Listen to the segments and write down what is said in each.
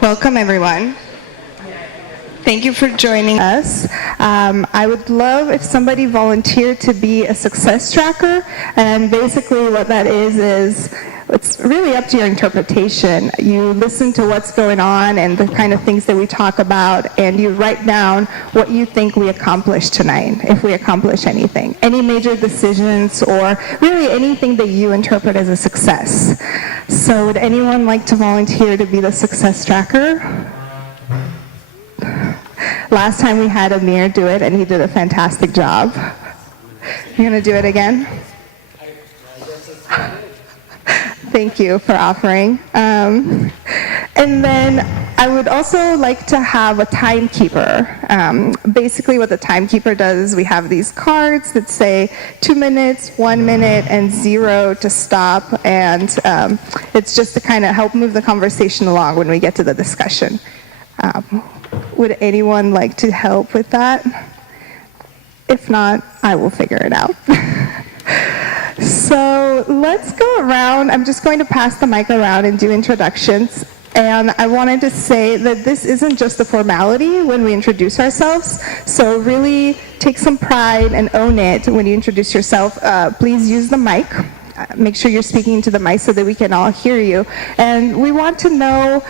Welcome, everyone. Thank you for joining us. I would love if somebody volunteered to be a success tracker, and basically what that is it's really up to your interpretation. You listen to what's going on and the kind of things that we talk about, and you write down what you think we accomplished tonight, if we accomplish anything. Any major decisions or really anything that you interpret as a success. So would anyone like to volunteer to be the success tracker? Last time we had Amir do it, and he did a fantastic job. You're going to do it again? Thank you for offering. And then I would also like to have a timekeeper. Basically what the timekeeper does is we have these cards that say 2 minutes, 1 minute, and 0 to stop. And it's just to kind of help move the conversation along when we get to the discussion. Would anyone like to help with that? If not, I will figure it out. So let's go around. I'm just going to pass the mic around and do introductions. And I wanted to say that this isn't just a formality when we introduce ourselves. So really take some pride and own it when you introduce yourself. Please use the mic. Make sure you're speaking to the mic so that we can all hear you. And we want to know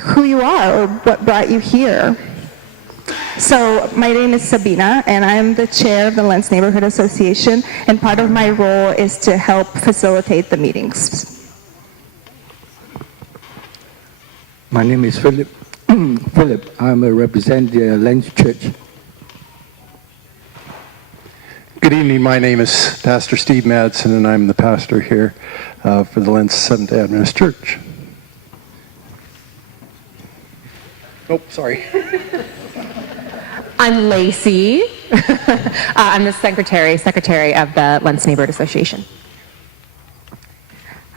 who you are or what brought you here. So my name is Sabina, and I'm the chair of the Lents Neighborhood Association, and part of my role is to help facilitate the meetings. My name is Philip. I'm a representative of Lents Church. Good evening. My name is Pastor Steve Madsen, and I'm the pastor here for the Lents Seventh Adventist Church. Oh, sorry. I'm Lacey. I'm the secretary of the Lents Neighborhood Association.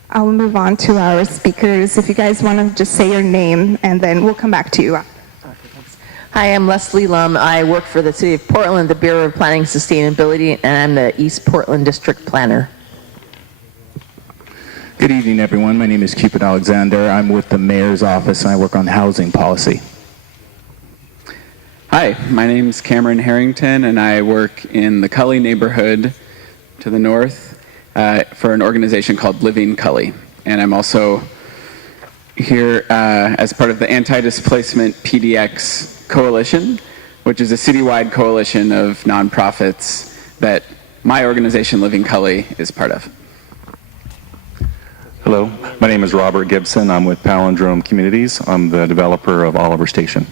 I'll move on to our speakers. If you guys want to just say your name, and then we'll come back to you. Hi, I'm Leslie Lum. I work for the City of Portland, the Bureau of Planning and Sustainability, and I'm the East Portland District Planner. Good evening, everyone. My name is Cupid Alexander. I'm with the Mayor's Office, and I work on housing policy. Hi, my name is Cameron Harrington, and I work in the Cully neighborhood to the north for an organization called Living Cully. And I'm also here as part of the Anti-Displacement PDX Coalition, which is a citywide coalition of nonprofits that my organization, Living Cully, is part of. Hello, my name is Robert Gibson. I'm with Palindrome Communities. I'm the developer of Oliver Station.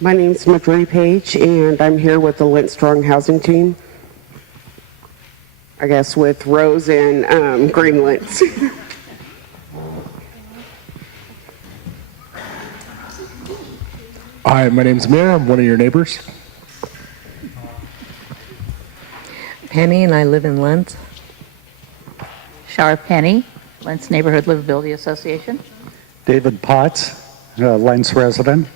My name's Marjorie Page, and I'm here with the Lent Strong Housing Team. I guess with Rose and Green Lents. Hi, my name's Amir. I'm one of your neighbors. Penny, and I live in Lents. Shara Penny, Lents Neighborhood Livability Association. David Potts, Lents resident.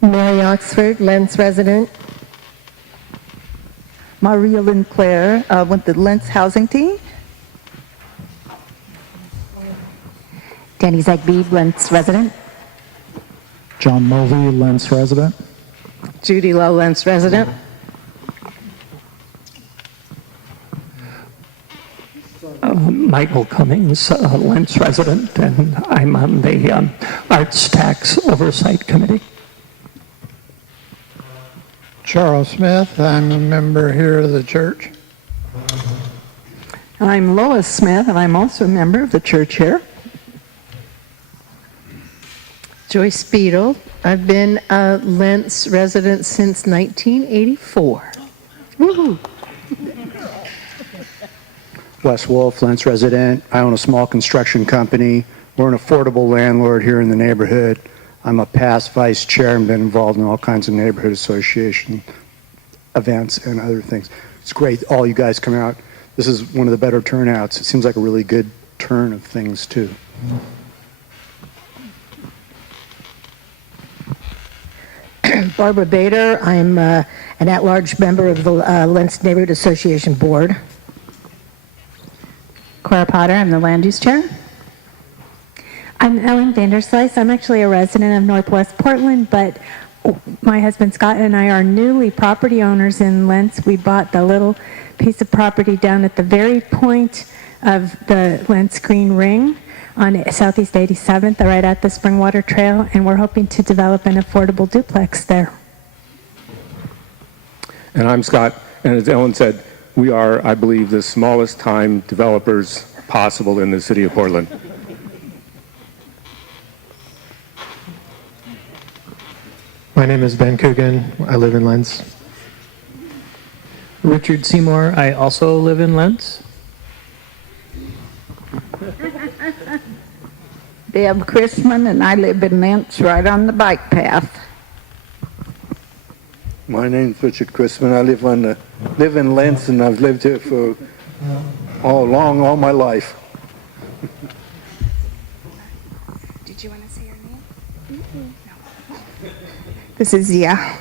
Mary Oxford, Lents resident. Maria Lynn Claire with the Lents Housing Team. Danny Zegbe, Lents resident. John Mulvey, Lents resident. Judy Lowe, Lents resident. Michael Cummings, Lents resident, and I'm on the Arts Tax Oversight Committee. Charles Smith, I'm a member here of the church. I'm Lois Smith, and I'm also a member of the church here. Joyce Beadle, I've been a Lents resident since 1984. Woohoo! Wes Wolf, Lents resident. I own a small construction company. We're an affordable landlord here in the neighborhood. I'm a past vice chair and been involved in all kinds of neighborhood association events and other things. It's great all you guys come out. This is one of the better turnouts. It seems like a really good turn of things too. Barbara Bader. I'm an at-large member of the Lents Neighborhood Association Board. Cora Potter, I'm the land use chair. I'm Ellen Vanderslice. I'm actually a resident of Northwest Portland, but my husband Scott and I are newly property owners in Lents. We bought the little piece of property down at the very point of the Lents Green Ring on Southeast 87th, right at the Springwater Trail, and we're hoping to develop an affordable duplex there. And I'm Scott, and as Ellen said, we are, I believe, the smallest time developers possible in the city of Portland. My name is Ben Coogan. I live in Lents. Richard Seymour. I also live in Lents. Deb Chrisman, and I live in Lents, right on the bike path. My name's Richard Chrisman. I live in Lents, and I've lived here for all my life. Did you want to say your name? No. This is Zia.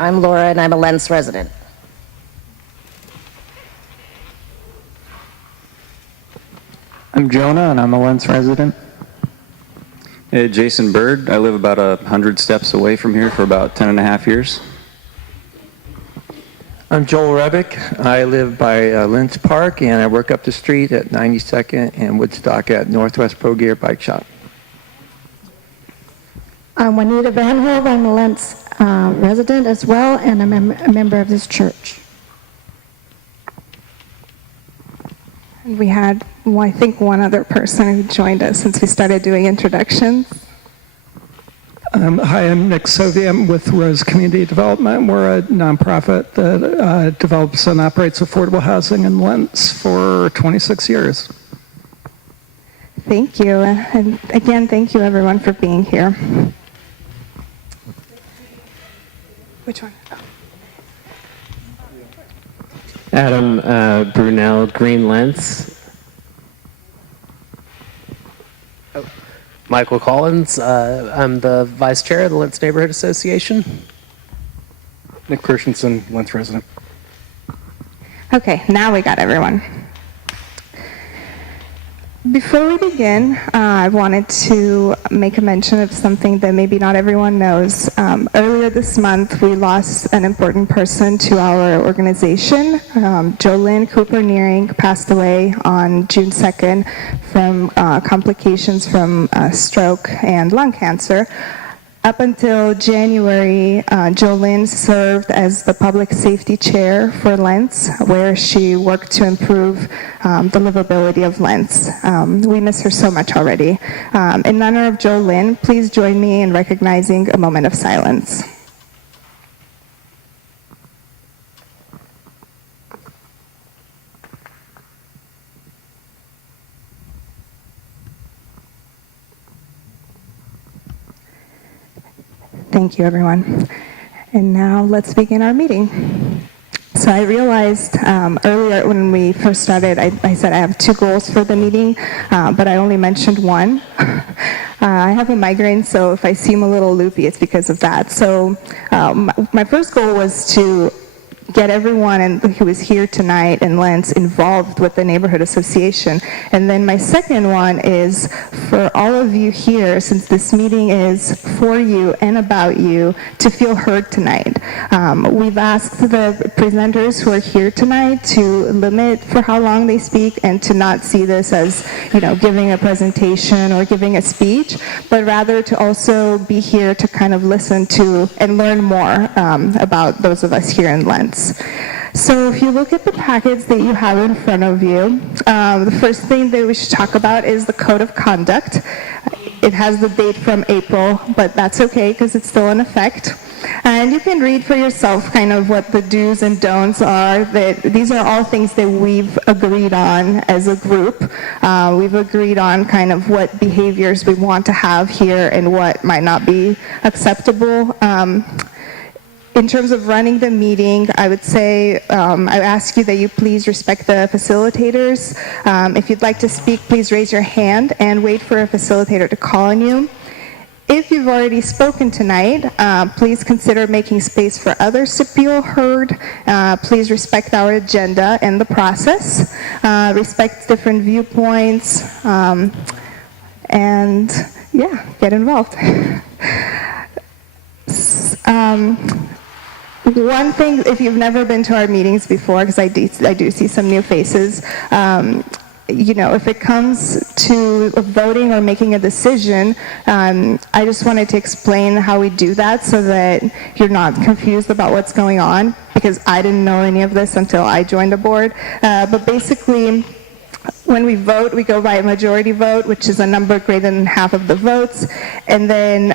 I'm Laura, and I'm a Lents resident. I'm Jonah, and I'm a Lents resident. Hey, Jason Bird. I live about 100 steps away from here for about 10 and a half years. I'm Joel Rebick. I live by Lents Park, and I work up the street at 92nd and Woodstock at Northwest Pro Gear Bike Shop. I'm Juanita Van Hove. I'm a Lents resident as well, and I'm a member of this church. And we had, I think, one other person who joined us since we started doing introductions. Hi, I'm Nick Sovey. I'm with Rose Community Development. We're a nonprofit that develops and operates affordable housing in Lents for 26 years. Thank you. And again, thank you everyone for being here. Which one? Adam Brunel, Green Lents. Michael Collins. I'm the vice chair of the Lents Neighborhood Association. Nick Christensen, Lents resident. Okay, now we got everyone. Before we begin, I wanted to make a mention of something that maybe not everyone knows. Earlier this month, we lost an important person to our organization. Jolynn Cooper-Nearing passed away on June 2nd from complications from stroke and lung cancer. Up until January, Jolynn served as the public safety chair for Lents, where she worked to improve the livability of Lents. We miss her so much already. In honor of Jolynn, please join me in recognizing a moment of silence. Thank you, everyone. And now let's begin our meeting. So I realized earlier when we first started, I said I have two goals for the meeting, but I only mentioned one. I have a migraine, so if I seem a little loopy, it's because of that. So my first goal was to get everyone who is here tonight in Lents involved with the neighborhood association. And then my second one is for all of you here, since this meeting is for you and about you, to feel heard tonight. We've asked the presenters who are here tonight to limit for how long they speak and to not see this as, giving a presentation or giving a speech, but rather to also be here to kind of listen to and learn more about those of us here in Lents. So if you look at the packets that you have in front of you, the first thing that we should talk about is the code of conduct. It has the date from April, but that's okay because it's still in effect. And you can read for yourself kind of what the do's and don'ts are. That these are all things that we've agreed on as a group. We've agreed on kind of what behaviors we want to have here and what might not be acceptable. In terms of running the meeting, I would say I ask you that you please respect the facilitators. If you'd like to speak, please raise your hand and wait for a facilitator to call on you. If you've already spoken tonight, please consider making space for others to feel heard. Please respect our agenda and the process. Respect different viewpoints. And yeah, get involved. One thing, if you've never been to our meetings before, because I do see some new faces, if it comes to voting or making a decision, I just wanted to explain how we do that so that you're not confused about what's going on, because I didn't know any of this until I joined the board. But basically, when we vote, we go by a majority vote, which is a number greater than half of the votes. And then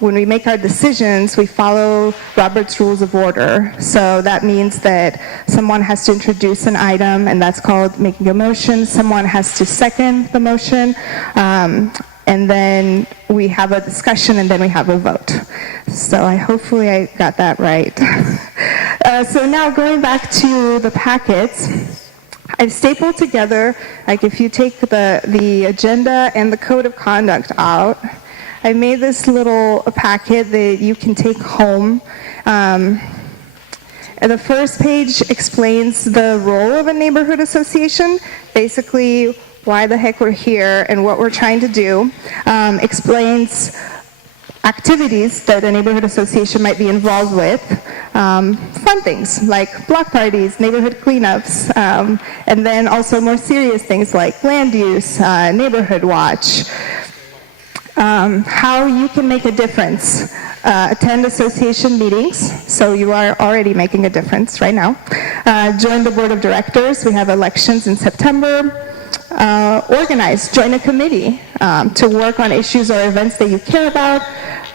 when we make our decisions, we follow Robert's Rules of Order. So that means that someone has to introduce an item, and that's called making a motion. Someone has to second the motion. And then we have a discussion, and then we have a vote. So hopefully I got that right. So now going back to the packets, I've stapled together, like if you take the agenda and the code of conduct out, I made this little packet that you can take home. And the first page explains the role of a neighborhood association, basically why the heck we're here and what we're trying to do. Explains activities that a neighborhood association might be involved with. Fun things like block parties, neighborhood cleanups, and then also more serious things like land use, neighborhood watch. How you can make a difference. Attend association meetings, so you are already making a difference right now. Join the board of directors. We have elections in September. Organize, join a committee to work on issues or events that you care about,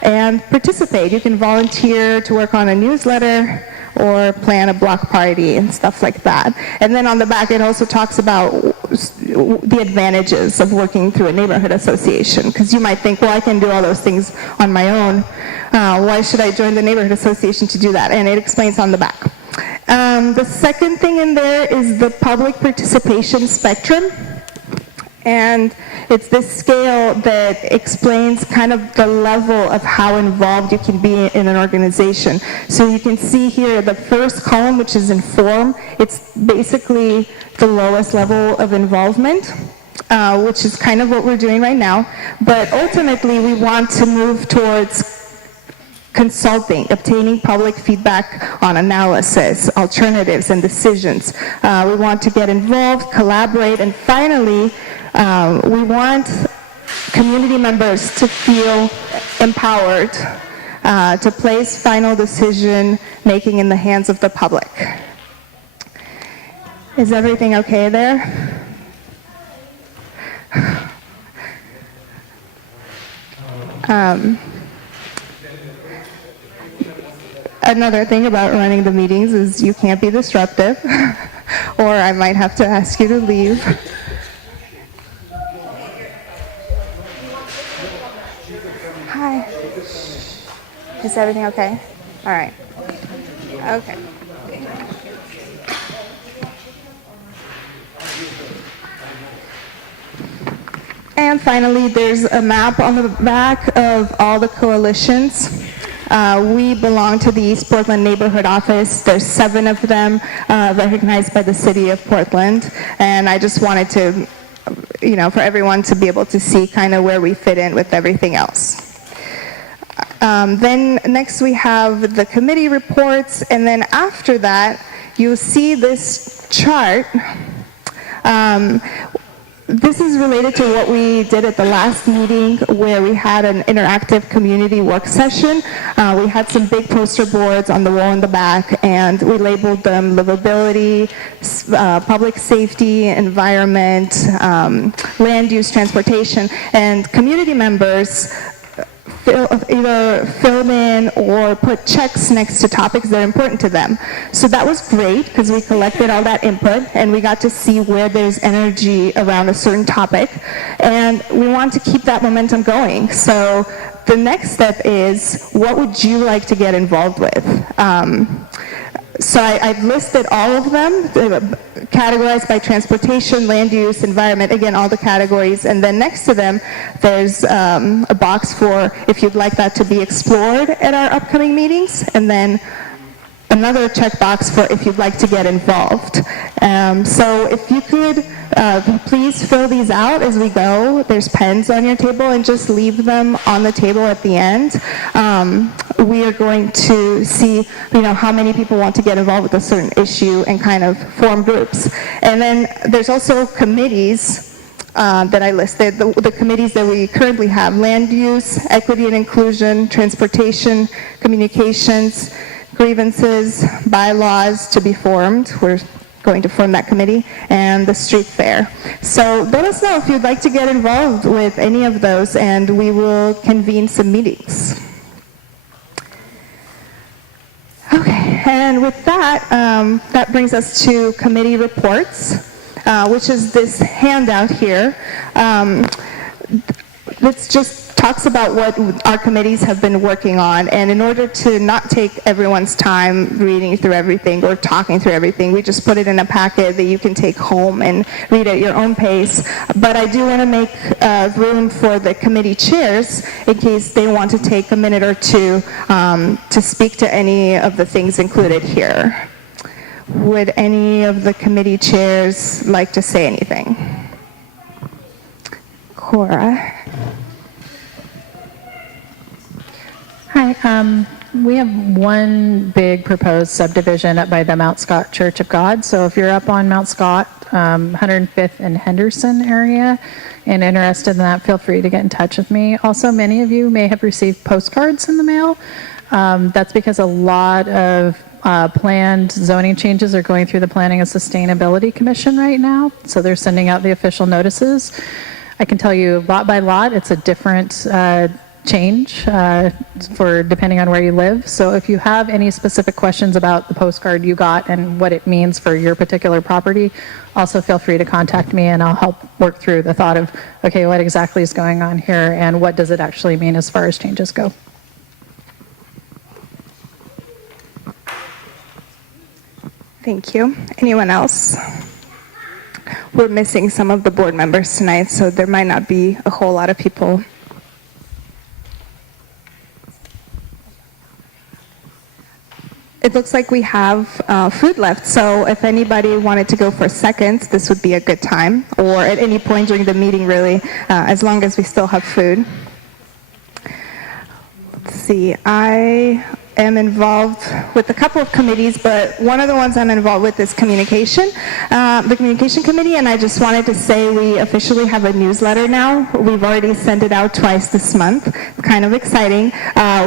and participate. You can volunteer to work on a newsletter or plan a block party and stuff like that. And then on the back, it also talks about the advantages of working through a neighborhood association, because you might think, well, I can do all those things on my own. Why should I join the neighborhood association to do that? And it explains on the back. The second thing in there is the public participation spectrum. And it's this scale that explains kind of the level of how involved you can be in an organization. So you can see here the first column, which is inform, it's basically the lowest level of involvement, which is kind of what we're doing right now. But ultimately, we want to move towards consulting, obtaining public feedback on analysis, alternatives, and decisions. We want to get involved, collaborate, and finally, we want community members to feel empowered to place final decision making in the hands of the public. Is everything okay there? Another thing about running the meetings is you can't be disruptive, or I might have to ask you to leave. Hi. Is everything okay? All right. Okay. And finally, there's a map on the back of all the coalitions. We belong to the East Portland Neighborhood Office. There's 7 of them recognized by the City of Portland. And I just wanted to, for everyone to be able to see kind of where we fit in with everything else. Then next we have the committee reports. And then after that, you'll see this chart. This is related to what we did at the last meeting where we had an interactive community work session. We had some big poster boards on the wall in the back, and we labeled them livability, public safety, environment, land use, transportation, and community members either fill in or put checks next to topics that are important to them. So that was great because we collected all that input and we got to see where there's energy around a certain topic. And we want to keep that momentum going. So the next step is, what would you like to get involved with? So I've listed all of them, categorized by transportation, land use, environment, again, all the categories. And then next to them, there's a box for if you'd like that to be explored at our upcoming meetings, and then another checkbox for if you'd like to get involved. So if you could please fill these out as we go. There's pens on your table, and just leave them on the table at the end. We are going to see, how many people want to get involved with a certain issue and kind of form groups. And then there's also committees that I listed, the committees that we currently have: land use, equity and inclusion, transportation, communications, grievances, bylaws to be formed. We're going to form that committee, and the street fair. So let us know if you'd like to get involved with any of those, and we will convene some meetings. Okay, and with that, that brings us to committee reports, which is this handout here. This just talks about what our committees have been working on, and in order to not take everyone's time reading through everything or talking through everything, we just put it in a packet that you can take home and read at your own pace. But I do want to make room for the committee chairs in case they want to take a minute or two to speak to any of the things included here. Would any of the committee chairs like to say anything? Cora. Hi. We have one big proposed subdivision up by the Mount Scott Church of God. So if you're up on Mount Scott, 105th and Henderson area and interested in that, feel free to get in touch with me. Also, many of you may have received postcards in the mail. That's because a lot of planned zoning changes are going through the Planning and Sustainability Commission right now. So they're sending out the official notices. I can tell you lot by lot, it's a different change for depending on where you live. So if you have any specific questions about the postcard you got and what it means for your particular property, also feel free to contact me and I'll help work through the thought of, okay, what exactly is going on here and what does it actually mean as far as changes go. Thank you. Anyone else? We're missing some of the board members tonight, so there might not be a whole lot of people. It looks like we have food left, so if anybody wanted to go for seconds, this would be a good time, or at any point during the meeting, really, as long as we still have food. Let's see, I am involved with a couple of committees, but one of the ones I'm involved with is communication, the communication committee, and I just wanted to say we officially have a newsletter now. We've already sent it out twice this month. Kind of exciting.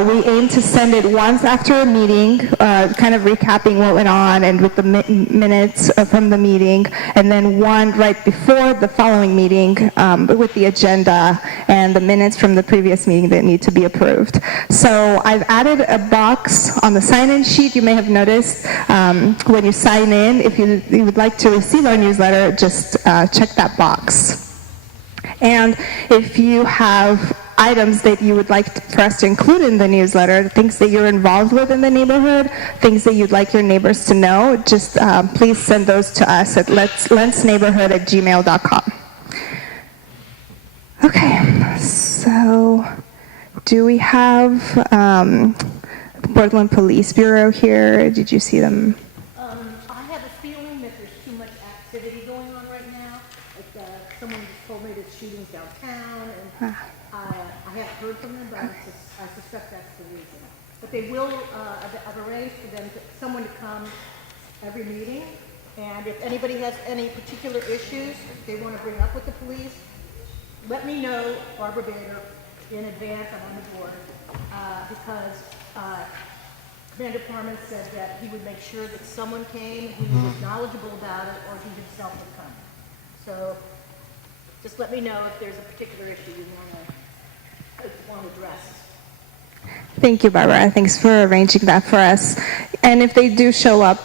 We aim to send it once after a meeting, kind of recapping what went on and with the minutes from the meeting, and then one right before the following meeting with the agenda and the minutes from the previous meeting that need to be approved. So I've added a box on the sign-in sheet. You may have noticed when you sign in, if you would like to receive our newsletter, just check that box. And if you have items that you would like for us to include in the newsletter, things that you're involved with in the neighborhood, things that you'd like your neighbors to know, just please send those to us at lentsneighborhood@gmail.com. Okay, so do we have the Portland Police Bureau here? Did you see them? I have a feeling that there's too much activity going on right now. Like someone just told me there's shootings downtown, and I haven't heard from them, but I suspect that's the reason. But they will, I've arranged for them someone to come every meeting, and if anybody has any particular issues they want to bring up with the police, let me know, Barbara Bader, in advance. I'm on the board, because Commander Parman said that he would make sure that someone came who was knowledgeable about it, or he himself would come. So just let me know if there's a particular issue you want to address. Thank you, Barbara. Thanks for arranging that for us. And if they do show up,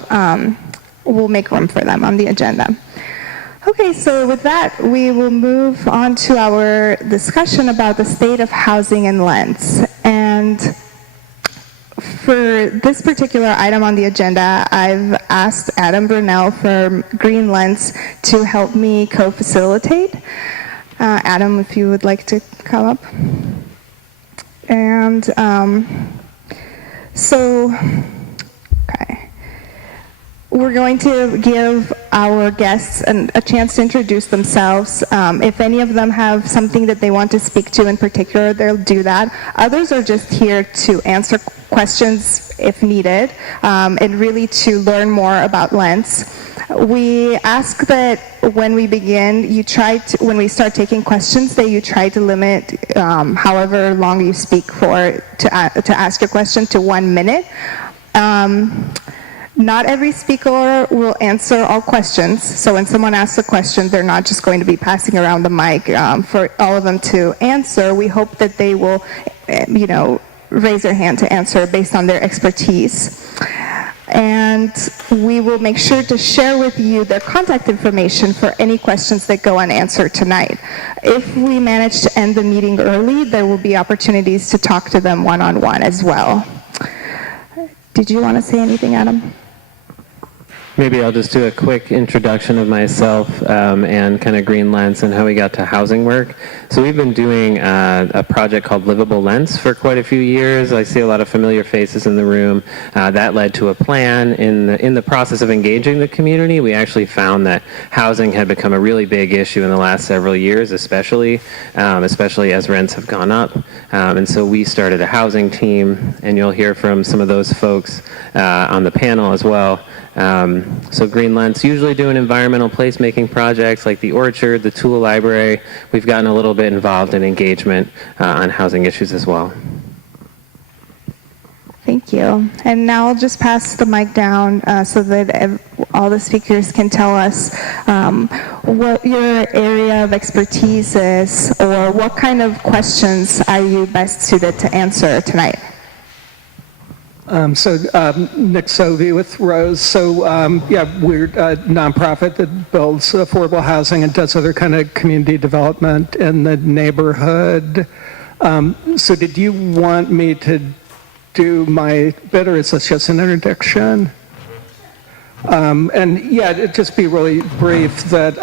we'll make room for them on the agenda. Okay, so with that, we will move on to our discussion about the state of housing in Lents. And for this particular item on the agenda, I've asked Adam Brunel from Green Lents to help me co-facilitate. Adam, if you would like to come up. And okay. We're going to give our guests a chance to introduce themselves. If any of them have something that they want to speak to in particular, they'll do that. Others are just here to answer questions if needed, and really to learn more about Lents. We ask that when we begin, when we start taking questions, that you try to limit however long you speak for to ask your question to 1 minute. Not every speaker will answer all questions, so when someone asks a question, they're not just going to be passing around the mic for all of them to answer. We hope that they will, raise their hand to answer based on their expertise. And we will make sure to share with you their contact information for any questions that go unanswered tonight. If we manage to end the meeting early, there will be opportunities to talk to them one-on-one as well. Did you want to say anything, Adam? Maybe I'll just do a quick introduction of myself and kind of Green Lents and how we got to housing work. So we've been doing a project called Livable Lents for quite a few years. I see a lot of familiar faces in the room. That led to a plan. In the process of engaging the community, we actually found that housing had become a really big issue in the last several years, especially as rents have gone up. And so we started a housing team, and you'll hear from some of those folks on the panel as well. So Green Lents usually doing environmental placemaking projects like the Orchard, the Tool Library. We've gotten a little bit involved in engagement on housing issues as well. Thank you. And now I'll just pass the mic down so that all the speakers can tell us what your area of expertise is, or what kind of questions are you best suited to answer tonight. Nick Sovey with Rose. We're a nonprofit that builds affordable housing and does other kind of community development in the neighborhood. So did you want me to do my bit, or is this just an introduction? It'd just be really brief that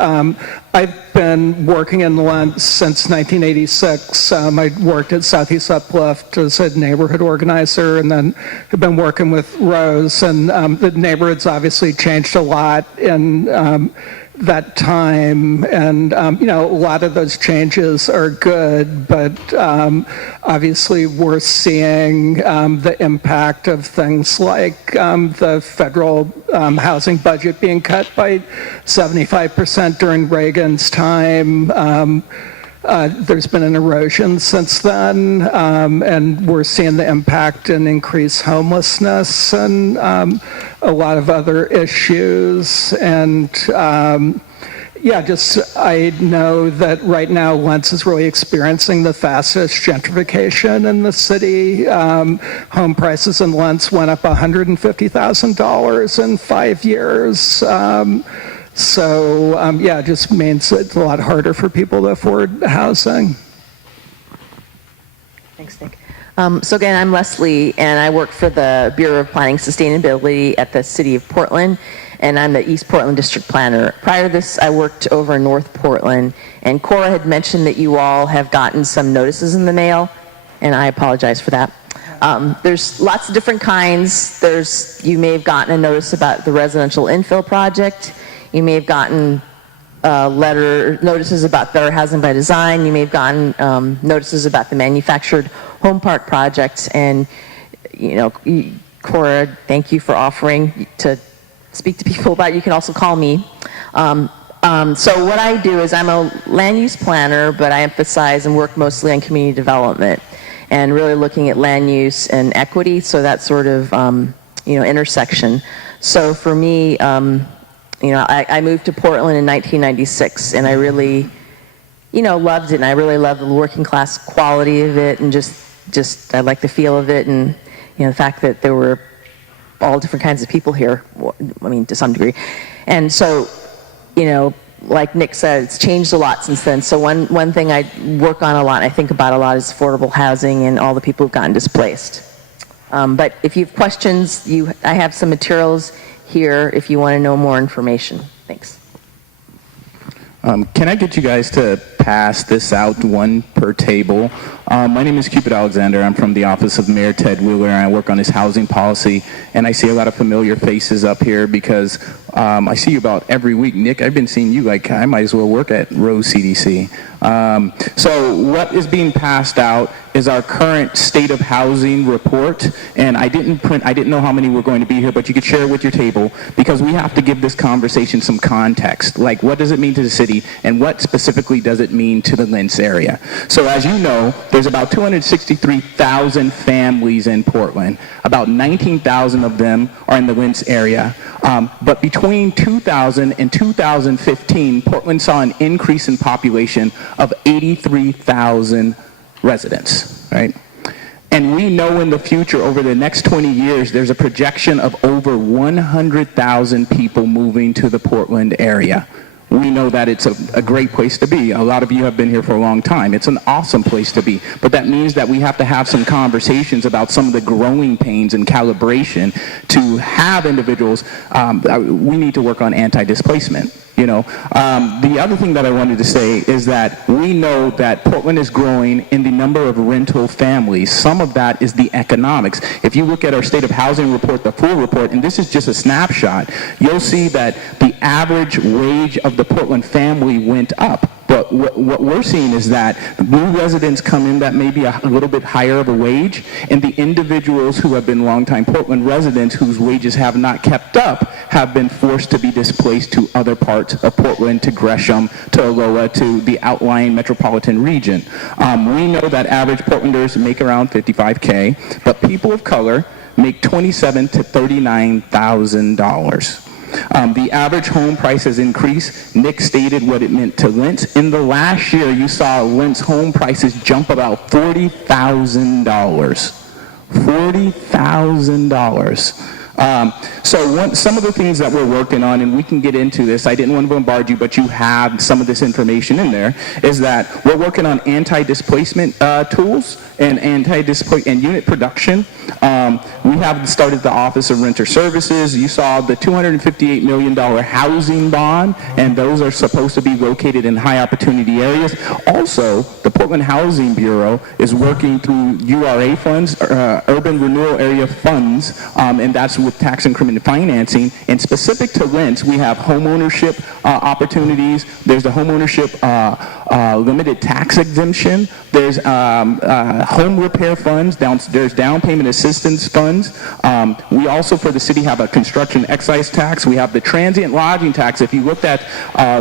I've been working in Lents since 1986. I worked at Southeast Uplift as a neighborhood organizer, and then have been working with Rose, and the neighborhood's obviously changed a lot in that time, and a lot of those changes are good, but obviously we're seeing the impact of things like the federal housing budget being cut by 75% during Reagan's time. There's been an erosion since then, and we're seeing the impact in increased homelessness and a lot of other issues. And I know that right now Lents is really experiencing the fastest gentrification in the city. Home prices in Lents went up $150,000 in 5 years. It just means it's a lot harder for people to afford housing. Thanks, Nick. Again, I'm Leslie, and I work for the Bureau of Planning Sustainability at the City of Portland, and I'm the East Portland District Planner. Prior to this, I worked over in North Portland, and Cora had mentioned that you all have gotten some notices in the mail, and I apologize for that. There's lots of different kinds. You may have gotten a notice about the residential infill project. You may have gotten notices about Better Housing by Design. You may have gotten notices about the manufactured home park project. And, Cora, thank you for offering to speak to people about it. You can also call me. So what I do is I'm a land use planner, but I emphasize and work mostly on community development and really looking at land use and equity, so that sort of, intersection. So for me, I moved to Portland in 1996, and I really, loved it, and I really loved the working class quality of it, and just just I like the feel of it, and the fact that there were all different kinds of people here. I mean, to some degree, and so like Nick said, it's changed a lot since then. So one thing I work on a lot, and I think about a lot, is affordable housing and all the people who've gotten displaced. But if you have questions, I have some materials here if you want to know more information. Thanks. Can I get you guys to pass this out, one per table? My name is Cupid Alexander. I'm from the office of Mayor Ted Wheeler, and I work on his housing policy. And I see a lot of familiar faces up here because I see you about every week. Nick, I've been seeing you like I might as well work at Rose CDC. So what is being passed out is our current state of housing report, and I didn't know how many were going to be here, but you could share it with your table because we have to give this conversation some context. Like, what does it mean to the city, and what specifically does it mean to the Lents area? So as you know, there's about 263,000 families in Portland. About 19,000 of them are in the Lents area. But between 2000 and 2015, Portland saw an increase in population of 83,000 residents, right? And we know in the future, over the next 20 years, there's a projection of over 100,000 people moving to the Portland area. We know that it's a great place to be. A lot of you have been here for a long time. It's an awesome place to be. But that means that we have to have some conversations about some of the growing pains and calibration to have individuals. We need to work on anti-displacement. The other thing that I wanted to say is that we know that Portland is growing in the number of rental families. Some of that is the economics. If you look at our state of housing report, the full report, and this is just a snapshot, you'll see that the average wage of the Portland family went up. But what we're seeing is that new residents come in that may be a little bit higher of a wage, and the individuals who have been longtime Portland residents whose wages have not kept up have been forced to be displaced to other parts of Portland, to Gresham, to Aloha, to the outlying metropolitan region. We know that average Portlanders make around $55K, but people of color make $27,000 to $39,000. The average home price has increased. Nick stated what it meant to Lents. In the last year, you saw Lents home prices jump about $40,000. $40,000. Some of the things that we're working on, and we can get into this, I didn't want to bombard you, but you have some of this information in there, is that we're working on anti-displacement tools and and unit production. We have started the Office of Renter Services. You saw the $258 million housing bond, and those are supposed to be located in high opportunity areas. Also, the Portland Housing Bureau is working through URA funds, Urban Renewal Area funds, and that's with tax increment financing. And specific to Lents, we have homeownership opportunities. There's the homeownership limited tax exemption. There's home repair funds. There's down payment assistance funds. We also, for the city, have a construction excise tax. We have the transient lodging tax. If you looked at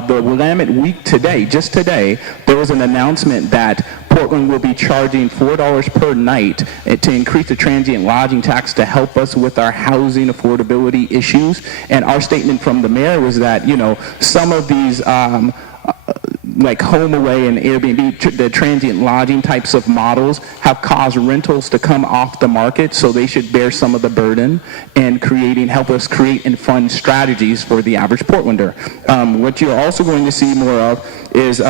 the Willamette Week today, just today, there was an announcement that Portland will be charging $4 per night to increase the transient lodging tax to help us with our housing affordability issues. And our statement from the mayor was that, some of these like HomeAway and Airbnb, the transient lodging types of models have caused rentals to come off the market, so they should bear some of the burden and help us create and fund strategies for the average Portlander. What you're also going to see more of is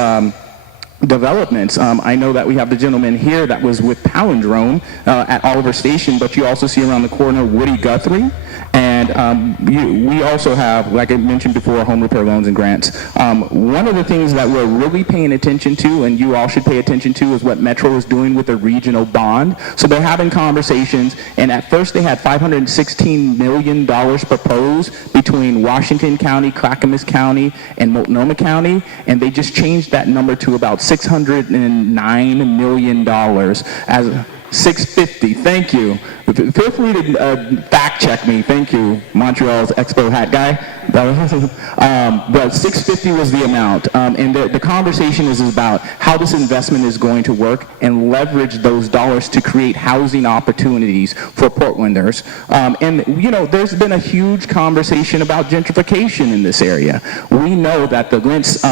developments. I know that we have the gentleman here that was with Palindrome at Oliver Station, but you also see around the corner Woody Guthrie. And we also have, like I mentioned before, home repair loans and grants. One of the things that we're really paying attention to, and you all should pay attention to, is what Metro is doing with a regional bond. So they're having conversations, and at first they had $516 million proposed between Washington County, Clackamas County, and Multnomah County, and they just changed that number to about $609 million as 650. Thank you. Feel free to fact check me. Thank you, Montreal's Expo hat guy. But 650 was the amount, and the conversation is about how this investment is going to work and leverage those dollars to create housing opportunities for Portlanders. And you know, there's been a huge conversation about gentrification in this area. We know that the Lents,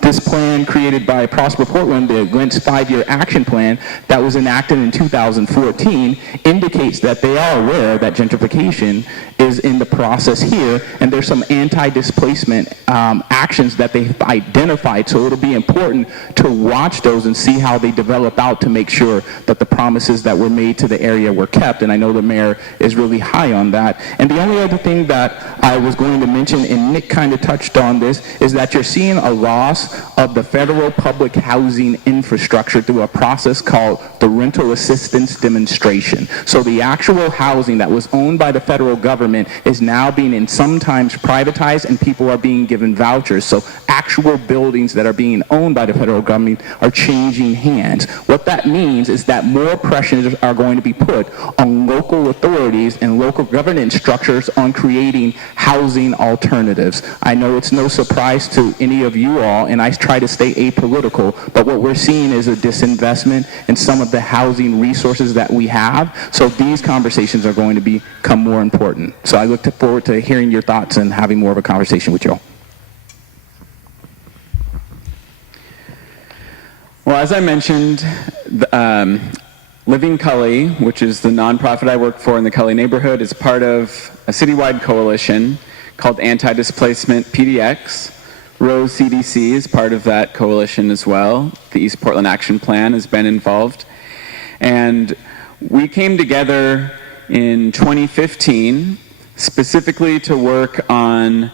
this plan created by Prosper Portland, the Lents 5-year action plan that was enacted in 2014, indicates that they are aware that gentrification is in the process here, and there's some anti-displacement actions that they've identified. So it'll be important to watch those and see how they develop out to make sure that the promises that were made to the area were kept. And I know the mayor is really high on that. And the only other thing that I was going to mention, and Nick kind of touched on this, is that you're seeing a loss of the federal public housing infrastructure through a process called the Rental Assistance Demonstration. So the actual housing that was owned by the federal government is now being sometimes privatized, and people are being given vouchers. So actual buildings that are being owned by the federal government are changing hands. What that means is that more pressures are going to be put on local authorities and local governance structures on creating housing alternatives. I know it's no surprise to any of you all, and I try to stay apolitical, but what we're seeing is a disinvestment in some of the housing resources that we have. So these conversations are going to become more important. So I look forward to hearing your thoughts and having more of a conversation with you all. Well, as I mentioned, Living Cully, which is the nonprofit I work for in the Cully neighborhood, is part of a citywide coalition called Anti-Displacement PDX. Rose CDC is part of that coalition as well. The East Portland Action Plan has been involved. And we came together in 2015 specifically to work on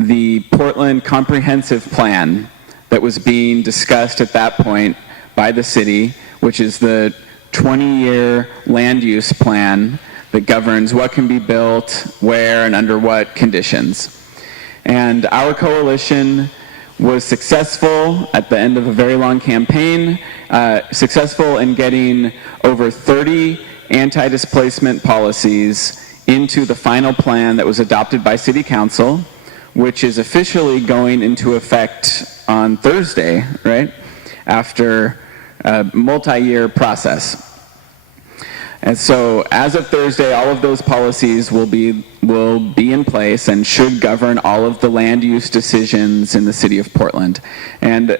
the Portland Comprehensive Plan that was being discussed at that point by the city, which is the 20-year land use plan that governs what can be built, where, and under what conditions. And our coalition was successful at the end of a very long campaign, successful in getting over 30 anti-displacement policies into the final plan that was adopted by City Council, which is officially going into effect on Thursday, right? After a multi-year process. And so as of Thursday, all of those policies will be in place and should govern all of the land use decisions in the city of Portland. And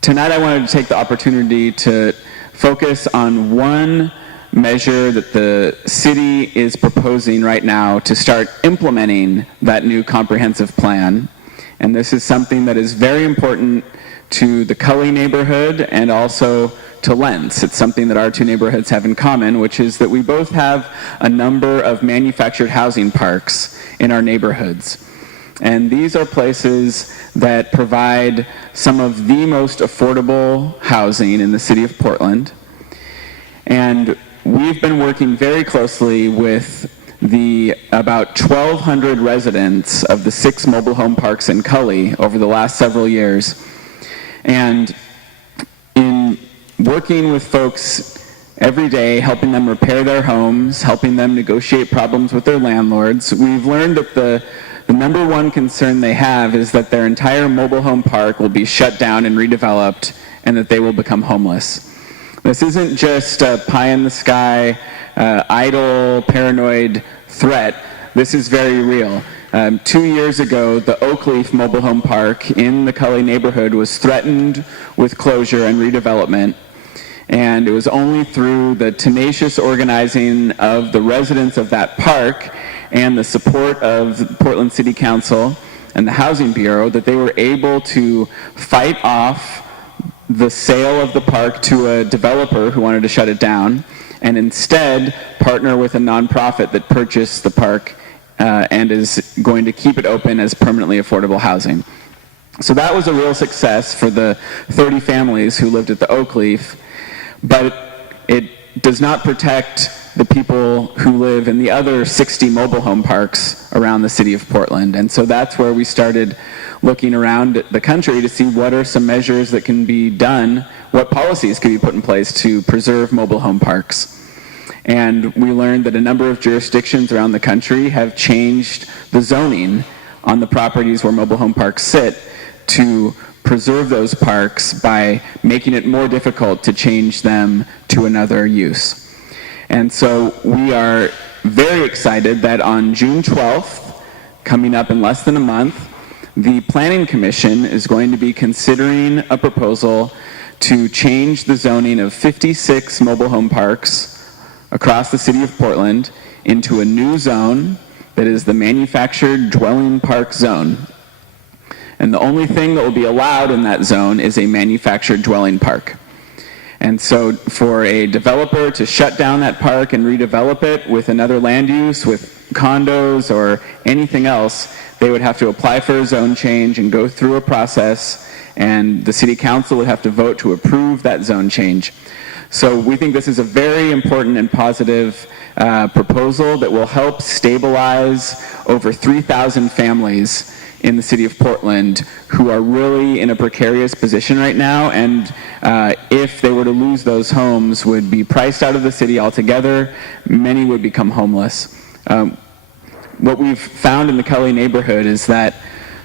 tonight I wanted to take the opportunity to focus on one measure that the city is proposing right now to start implementing that new comprehensive plan. And this is something that is very important to the Cully neighborhood and also to Lents. It's something that our two neighborhoods have in common, which is that we both have a number of manufactured housing parks in our neighborhoods. And these are places that provide some of the most affordable housing in the city of Portland. And we've been working very closely with the about 1,200 residents of the 6 mobile home parks in Cully over the last several years. And in working with folks every day, helping them repair their homes, helping them negotiate problems with their landlords, we've learned that the number one concern they have is that their entire mobile home park will be shut down and redeveloped, and that they will become homeless. This isn't just a pie-in-the-sky, idle, paranoid threat. This is very real. 2 years ago, the Oakleaf Mobile Home Park in the Cully neighborhood was threatened with closure and redevelopment. And it was only through the tenacious organizing of the residents of that park and the support of Portland City Council and the Housing Bureau that they were able to fight off the sale of the park to a developer who wanted to shut it down, and instead partner with a nonprofit that purchased the park and is going to keep it open as permanently affordable housing. So that was a real success for the 30 families who lived at the Oakleaf, but it does not protect the people who live in the other 60 mobile home parks around the city of Portland. And so that's where we started looking around the country to see what are some measures that can be done, what policies can be put in place to preserve mobile home parks. And we learned that a number of jurisdictions around the country have changed the zoning on the properties where mobile home parks sit to preserve those parks by making it more difficult to change them to another use. And so we are very excited that on June 12th, coming up in less than a month, the Planning Commission is going to be considering a proposal to change the zoning of 56 mobile home parks across the city of Portland into a new zone that is the manufactured dwelling park zone. And the only thing that will be allowed in that zone is a manufactured dwelling park. And so for a developer to shut down that park and redevelop it with another land use, with condos or anything else, they would have to apply for a zone change and go through a process, and the city council would have to vote to approve that zone change. So we think this is a very important and positive proposal that will help stabilize over 3,000 families in the city of Portland who are really in a precarious position right now, and if they were to lose those homes, would be priced out of the city altogether. Many would become homeless. What we've found in the Kelly neighborhood is that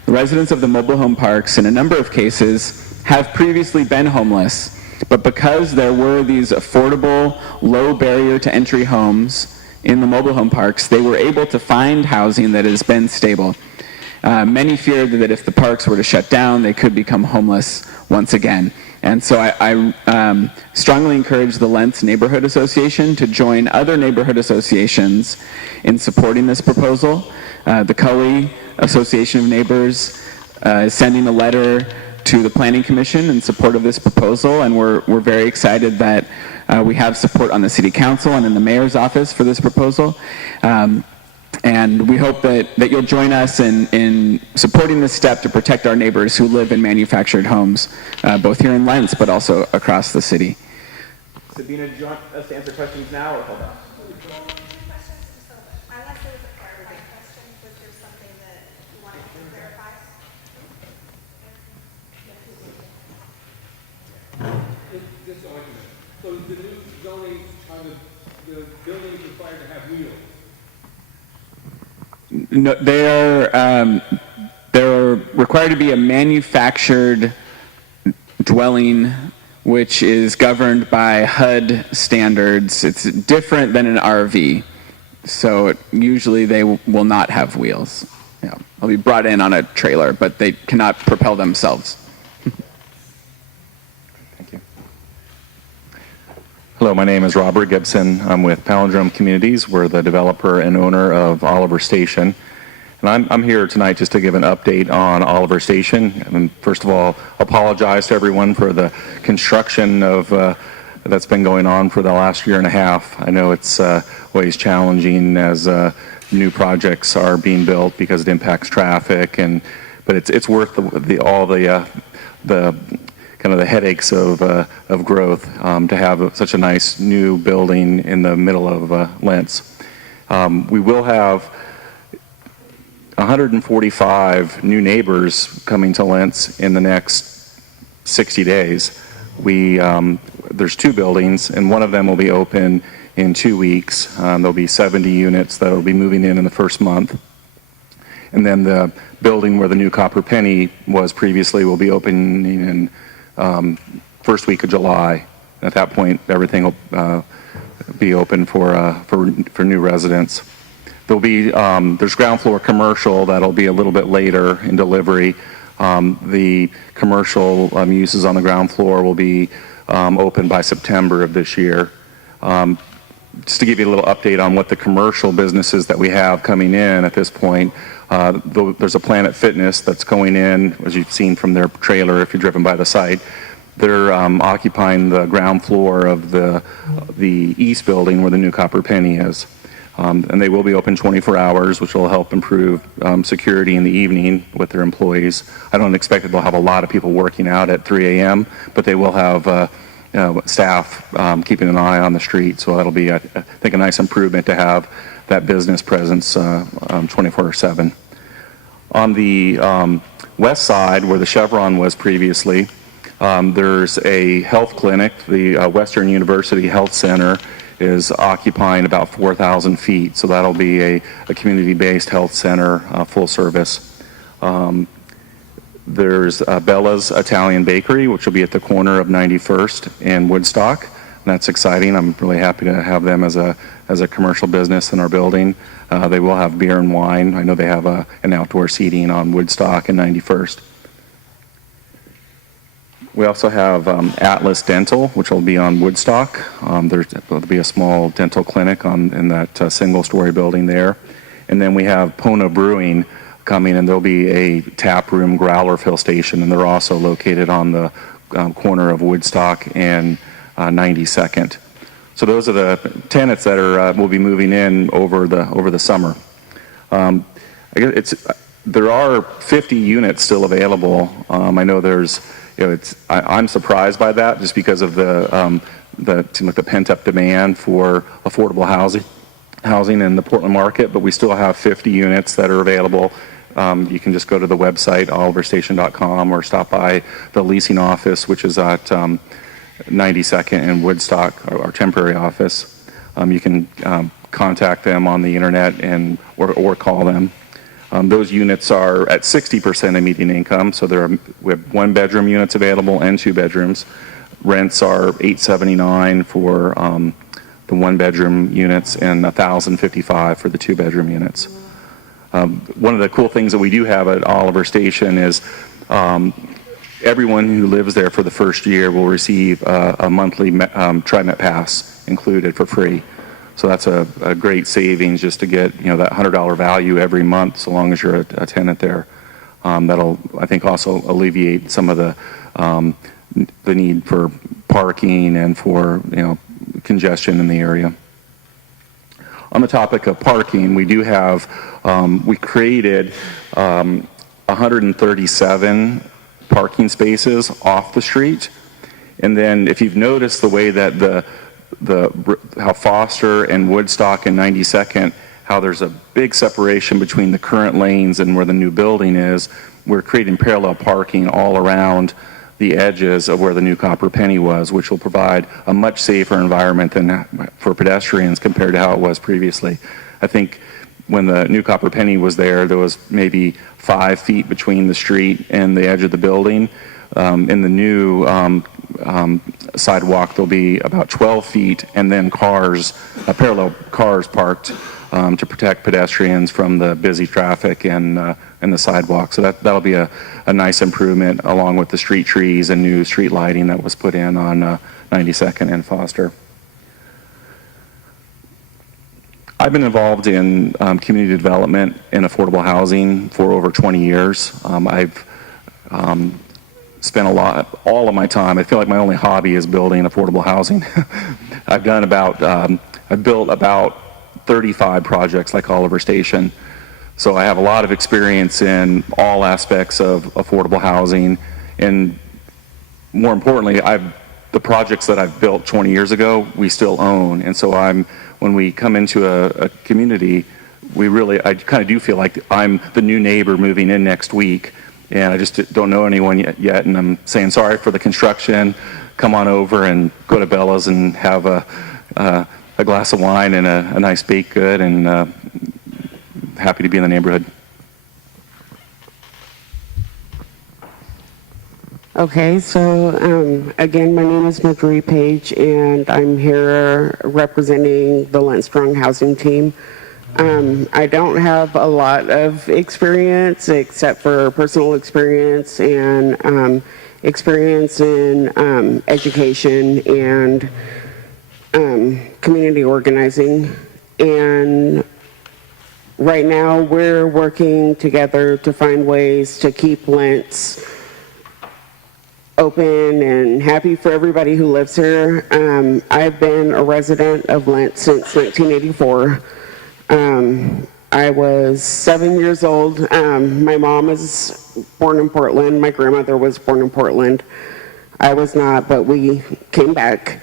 the residents of the mobile home parks, in a number of cases, have previously been homeless, but because there were these affordable, low barrier to entry homes in the mobile home parks, they were able to find housing that has been stable. Many feared that if the parks were to shut down, they could become homeless once again. And so I strongly encourage the Lents Neighborhood Association to join other neighborhood associations in supporting this proposal. The Cully Association of Neighbors is sending a letter to the Planning Commission in support of this proposal, and we're very excited that we have support on the City Council and in the Mayor's office for this proposal. And we hope that you'll join us in supporting this step to protect our neighbors who live in manufactured homes, both here in Lents, but also across the city. Sabina, do you want us to answer questions now or hold on? This argument. So the new zoning on the buildings required to have wheels? No, they're required to be a manufactured dwelling, which is governed by HUD standards. It's different than an RV, so usually they will not have wheels. Yeah, they'll be brought in on a trailer, but they cannot propel themselves. Hello, my name is Robert Gibson. I'm with Palindrome Communities. We're the developer and owner of Oliver Station. And I'm here tonight just to give an update on Oliver Station. And first of all, apologize to everyone for the construction of that's been going on for the last year and a half. I know it's always challenging as new projects are being built because it impacts traffic, but it's worth all the kind of the headaches of growth to have such a nice new building in the middle of Lents. We will have 145 new neighbors coming to Lents in the next 60 days. There's two buildings, and one of them will be open in 2 weeks. There'll be 70 units that will be moving in the first month. And then the building where the new Copper Penny was previously will be opening in first week of July. At that point, everything will be open for new residents. There'll be there's ground floor commercial that'll be a little bit later in delivery. The commercial uses on the ground floor will be open by September of this year. Just to give you a little update on what the commercial businesses that we have coming in at this point, there's a Planet Fitness that's going in, as you've seen from their trailer if you're driven by the site. They're occupying the ground floor of the east building where the new Copper Penny is. And they will be open 24 hours, which will help improve security in the evening with their employees. I don't expect that they'll have a lot of people working out at 3 a.m., but they will have staff keeping an eye on the street. So that'll be, I think, a nice improvement to have that business presence 24/7. On the west side, where the Chevron was previously, there's a health clinic, the Western University Health Center is occupying about 4,000 feet. So that'll be a community-based health center, full service. There's Bella's Italian Bakery, which will be at the corner of 91st and Woodstock. And that's exciting. I'm really happy to have them as a commercial business in our building. They will have beer and wine. I know they have an outdoor seating on Woodstock and 91st. We also have Atlas Dental, which will be on Woodstock. There'll be a small dental clinic in that single-story building there. And then we have Pona Brewing coming, and there'll be a tap room growler fill station, and they're also located on the corner of Woodstock and 92nd. So those are the tenants that will be moving in over the summer. I guess there are 50 units still available. I know there's, I'm surprised by that just because of the pent-up demand for affordable housing in the Portland market, but we still have 50 units that are available. You can just go to the website, oliverstation.com, or stop by the leasing office, which is at 92nd and Woodstock, our temporary office. You can contact them on the internet or call them. Those units are at 60% of median income, so we have 1-bedroom units available and 2 bedrooms. Rents are $879 for the 1-bedroom units and $1,055 for the 2-bedroom units. One of the cool things that we do have at Oliver Station is everyone who lives there for the first year will receive a monthly TriMet pass included for free. So that's a great savings just to get that $100 value every month, so long as you're a tenant there. That'll, I think, also alleviate some of the need for parking and for congestion in the area. On the topic of parking, we do have we created 137 parking spaces off the street, and then if you've noticed the way that how Foster and Woodstock and 92nd, how there's a big separation between the current lanes and where the new building is, we're creating parallel parking all around the edges of where the new Copper Penny was, which will provide a much safer environment for pedestrians compared to how it was previously. I think when the new Copper Penny was there was maybe 5 feet between the street and the edge of the building. In the new sidewalk, there'll be about 12 feet, and then parallel cars parked to protect pedestrians from the busy traffic and the sidewalk. So that'll be a nice improvement, along with the street trees and new street lighting that was put in on 92nd and Foster. I've been involved in community development and affordable housing for over 20 years. I've spent all of my time, I feel like my only hobby is building affordable housing. I've built about 35 projects like Oliver Station. So I have a lot of experience in all aspects of affordable housing, and more importantly, the projects that I've built 20 years ago, we still own. And so when we come into a community, I kind of do feel like I'm the new neighbor moving in next week, and I just don't know anyone yet, and I'm saying sorry for the construction, come on over and go to Bella's and have a glass of wine and a nice baked good, and happy to be in the neighborhood. Okay, so again, my name is Marjorie Page, and I'm here representing the Lent Strong Housing Team. I don't have a lot of experience except for personal experience and experience in education and community organizing. And right now we're working together to find ways to keep Lents open and happy for everybody who lives here. I've been a resident of Lent since 1984. I was 7 years old. My mom is born in Portland. My grandmother was born in Portland. I was not, but we came back.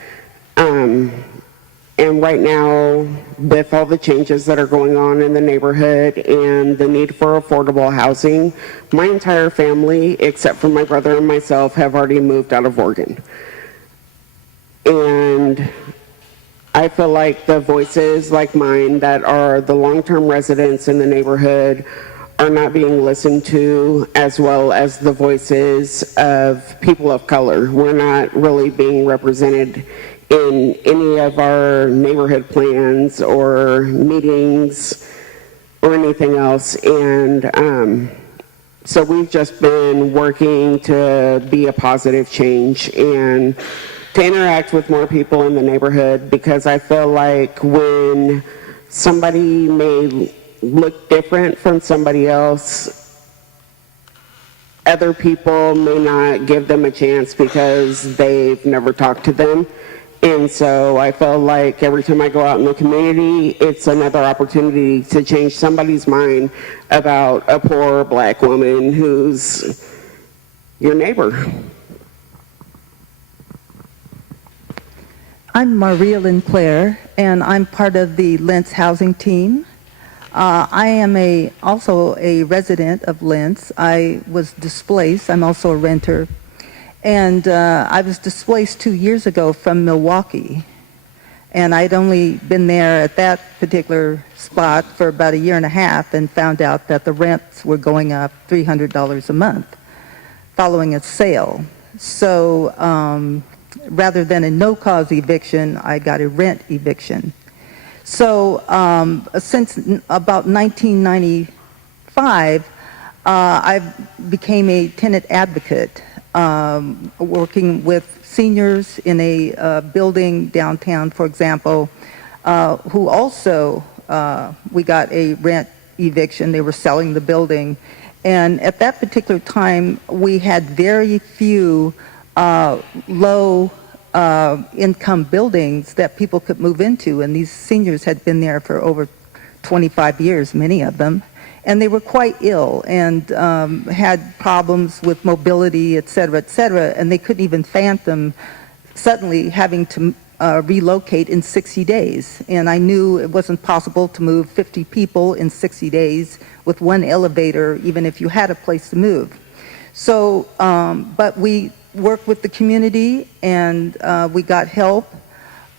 And right now, with all the changes that are going on in the neighborhood and the need for affordable housing, my entire family, except for my brother and myself, have already moved out of Oregon. And I feel like the voices like mine that are the long-term residents in the neighborhood are not being listened to, as well as the voices of people of color. We're not really being represented in any of our neighborhood plans or meetings or anything else. And so we've just been working to be a positive change and to interact with more people in the neighborhood, because I feel like when somebody may look different from somebody else, other people may not give them a chance because they've never talked to them. And so I feel like every time I go out in the community, it's another opportunity to change somebody's mind about a poor black woman who's your neighbor. I'm Maria Lynn Claire, and I'm part of the Lents housing team. I am also a resident of Lents. I was displaced. I'm also a renter. And I was displaced 2 years ago from Milwaukee. And I'd only been there at that particular spot for about a year and a half and found out that the rents were going up $300 a month following a sale. So rather than a no-cause eviction, I got a rent eviction. So since about 1995, I became a tenant advocate, working with seniors in a building downtown, for example, who also, we got a rent eviction. They were selling the building. And at that particular time, we had very few low income buildings that people could move into, and these seniors had been there for over 25 years, many of them, and they were quite ill and had problems with mobility, et cetera, and they couldn't even fathom suddenly having to relocate in 60 days. And I knew it wasn't possible to move 50 people in 60 days with one elevator, even if you had a place to move. So, but we worked with the community, and we got help,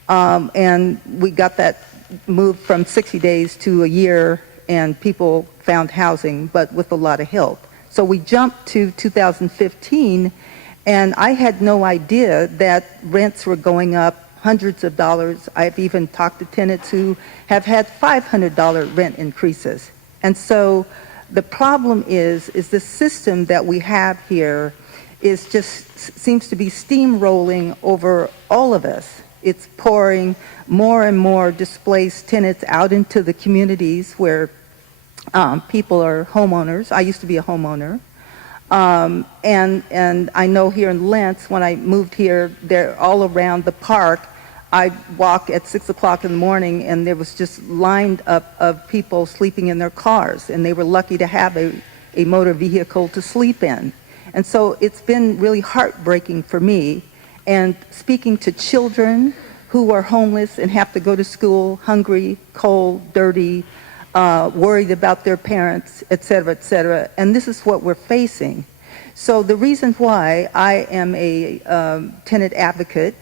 and we got that moved from 60 days to a year, and people found housing, but with a lot of help. So we jumped to 2015, and I had no idea that rents were going up hundreds of dollars. I've even talked to tenants who have had $500 rent increases. And so the problem is the system that we have here is just seems to be steamrolling over all of us. It's pouring more and more displaced tenants out into the communities where people are homeowners. I used to be a homeowner. And I know here in Lents, when I moved here, they're all around the park. I'd walk at 6 o'clock in the morning, and there was just lined up of people sleeping in their cars, and they were lucky to have a motor vehicle to sleep in. And so it's been really heartbreaking for me. And speaking to children who are homeless and have to go to school hungry, cold, dirty, worried about their parents, et cetera, and this is what we're facing. So the reason why I am a tenant advocate,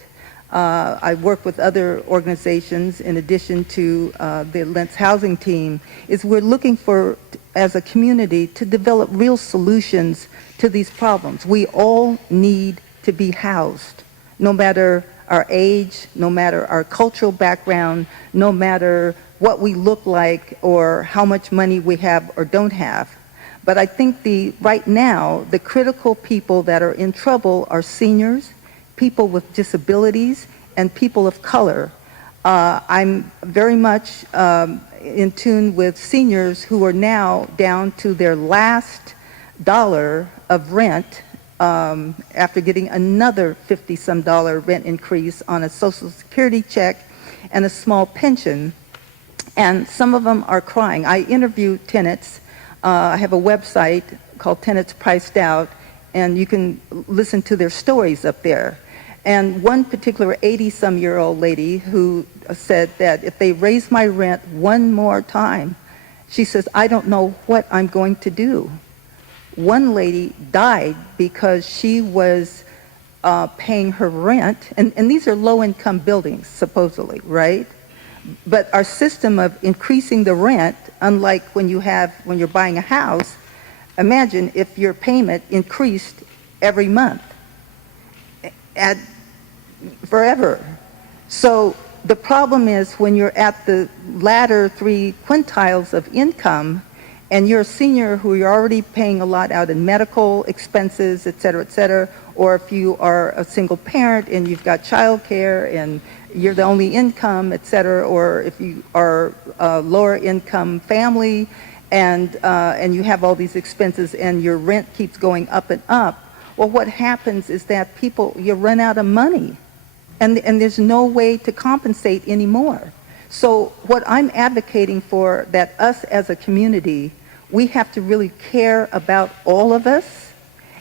I work with other organizations in addition to the Lents housing team, is we're looking for, as a community, to develop real solutions to these problems. We all need to be housed, no matter our age, no matter our cultural background, no matter what we look like or how much money we have or don't have. But I think right now, the critical people that are in trouble are seniors, people with disabilities, and people of color. I'm very much in tune with seniors who are now down to their last dollar of rent after getting another $50-some rent increase on a Social Security check and a small pension. And some of them are crying. I interview tenants. I have a website called Tenants Priced Out, and you can listen to their stories up there. And one particular 80-some-year-old lady who said that if they raise my rent one more time, she says, I don't know what I'm going to do. One lady died because she was paying her rent, and these are low-income buildings, supposedly, right? But our system of increasing the rent, unlike when you're buying a house, imagine if your payment increased every month, forever. So the problem is when you're at the latter 3 quintiles of income, and you're a senior who you're already paying a lot out in medical expenses, et cetera, or if you are a single parent and you've got child care and you're the only income, et cetera, or if you are a lower income family and you have all these expenses and your rent keeps going up and up, well, what happens is that you run out of money and there's no way to compensate anymore. So what I'm advocating for, that us as a community, we have to really care about all of us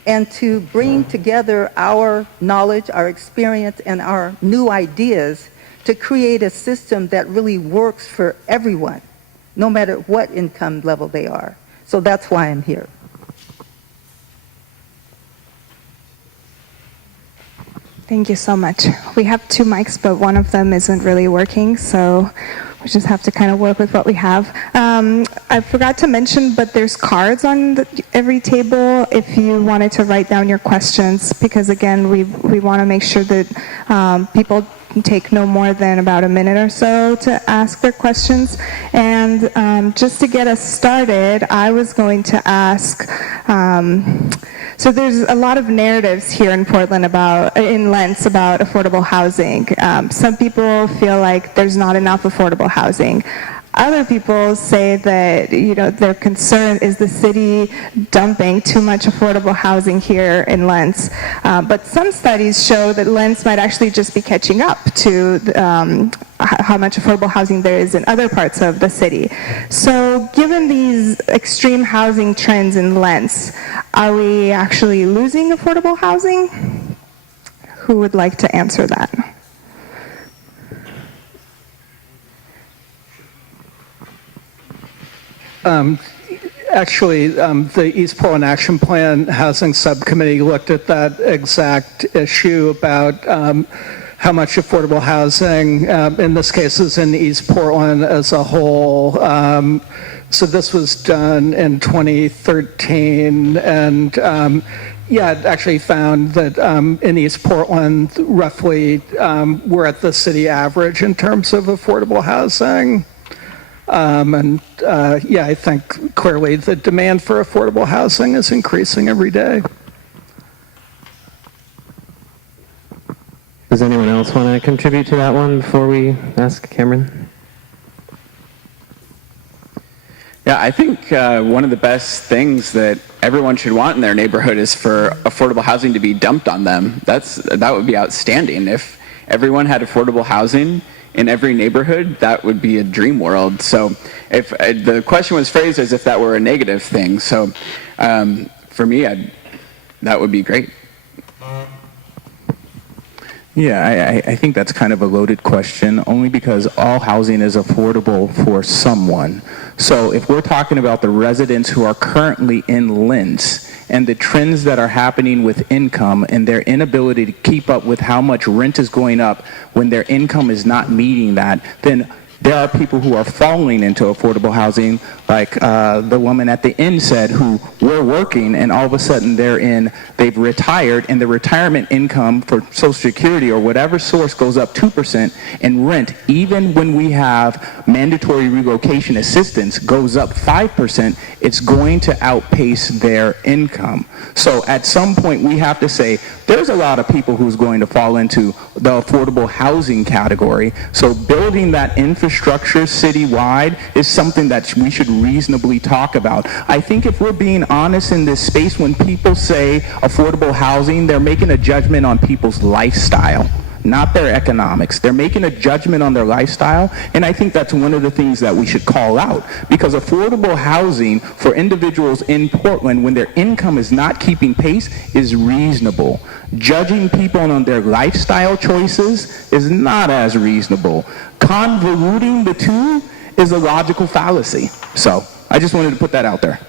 and to bring together our knowledge, our experience, and our new ideas to create a system that really works for everyone, no matter what income level they are. So that's why I'm here. Thank you so much. We have 2 mics, but one of them isn't really working, so we just have to kind of work with what we have. I forgot to mention, but there's cards on every table if you wanted to write down your questions, because again, we want to make sure that people take no more than about a minute or so to ask their questions. And just to get us started, I was going to ask, so there's a lot of narratives here in Portland in Lents about affordable housing. Some people feel like there's not enough affordable housing. Other people say that, their concern is the city dumping too much affordable housing here in Lents. But some studies show that Lents might actually just be catching up to how much affordable housing there is in other parts of the city. So given these extreme housing trends in Lents, are we actually losing affordable housing? Who would like to answer that? Actually, the East Portland Action Plan Housing Subcommittee looked at that exact issue about how much affordable housing, in this case, is in East Portland as a whole. So this was done in 2013, and it actually found that in East Portland, roughly, we're at the city average in terms of affordable housing. I think clearly the demand for affordable housing is increasing every day. Does anyone else want to contribute to that one before we ask Cameron? Yeah, I think one of the best things that everyone should want in their neighborhood is for affordable housing to be dumped on them. That would be outstanding. If everyone had affordable housing in every neighborhood, that would be a dream world. So if the question was phrased as if that were a negative thing, so for me, that would be great. Yeah, I think that's kind of a loaded question, only because all housing is affordable for someone. So if we're talking about the residents who are currently in Lents and the trends that are happening with income and their inability to keep up with how much rent is going up when their income is not meeting that, then there are people who are falling into affordable housing, like the woman at the inn said, who were working and all of a sudden they've retired, and the retirement income for Social Security or whatever source goes up 2%, and rent, even when we have mandatory relocation assistance, goes up 5%, it's going to outpace their income. So at some point we have to say, there's a lot of people who's going to fall into the affordable housing category. So building that infrastructure citywide is something that we should reasonably talk about. I think if we're being honest in this space, when people say affordable housing, they're making a judgment on people's lifestyle, not their economics. They're making a judgment on their lifestyle, and I think that's one of the things that we should call out, because affordable housing for individuals in Portland when their income is not keeping pace is reasonable. Judging people on their lifestyle choices is not as reasonable. Convoluting the two is a logical fallacy. So I just wanted to put that out there.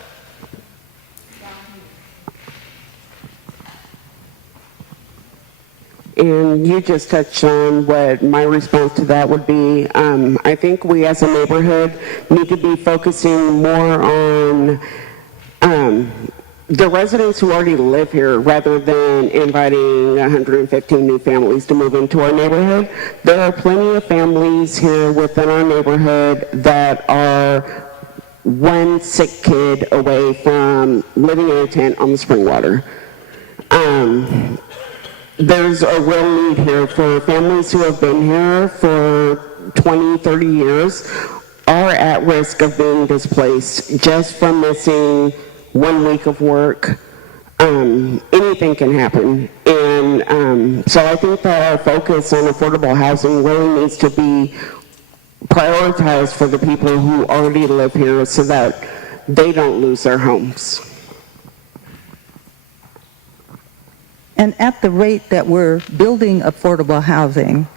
And you just touched on what my response to that would be. I think we as a neighborhood need to be focusing more on the residents who already live here rather than inviting 115 new families to move into our neighborhood. There are plenty of families here within our neighborhood that are one sick kid away from living in a tent on the spring water. There's a real need here for families who have been here for 20, 30 years are at risk of being displaced just from missing 1 week of work. Anything can happen. And so I think that our focus on affordable housing really needs to be prioritized for the people who already live here so that they don't lose their homes. And at the rate that we're building affordable housing,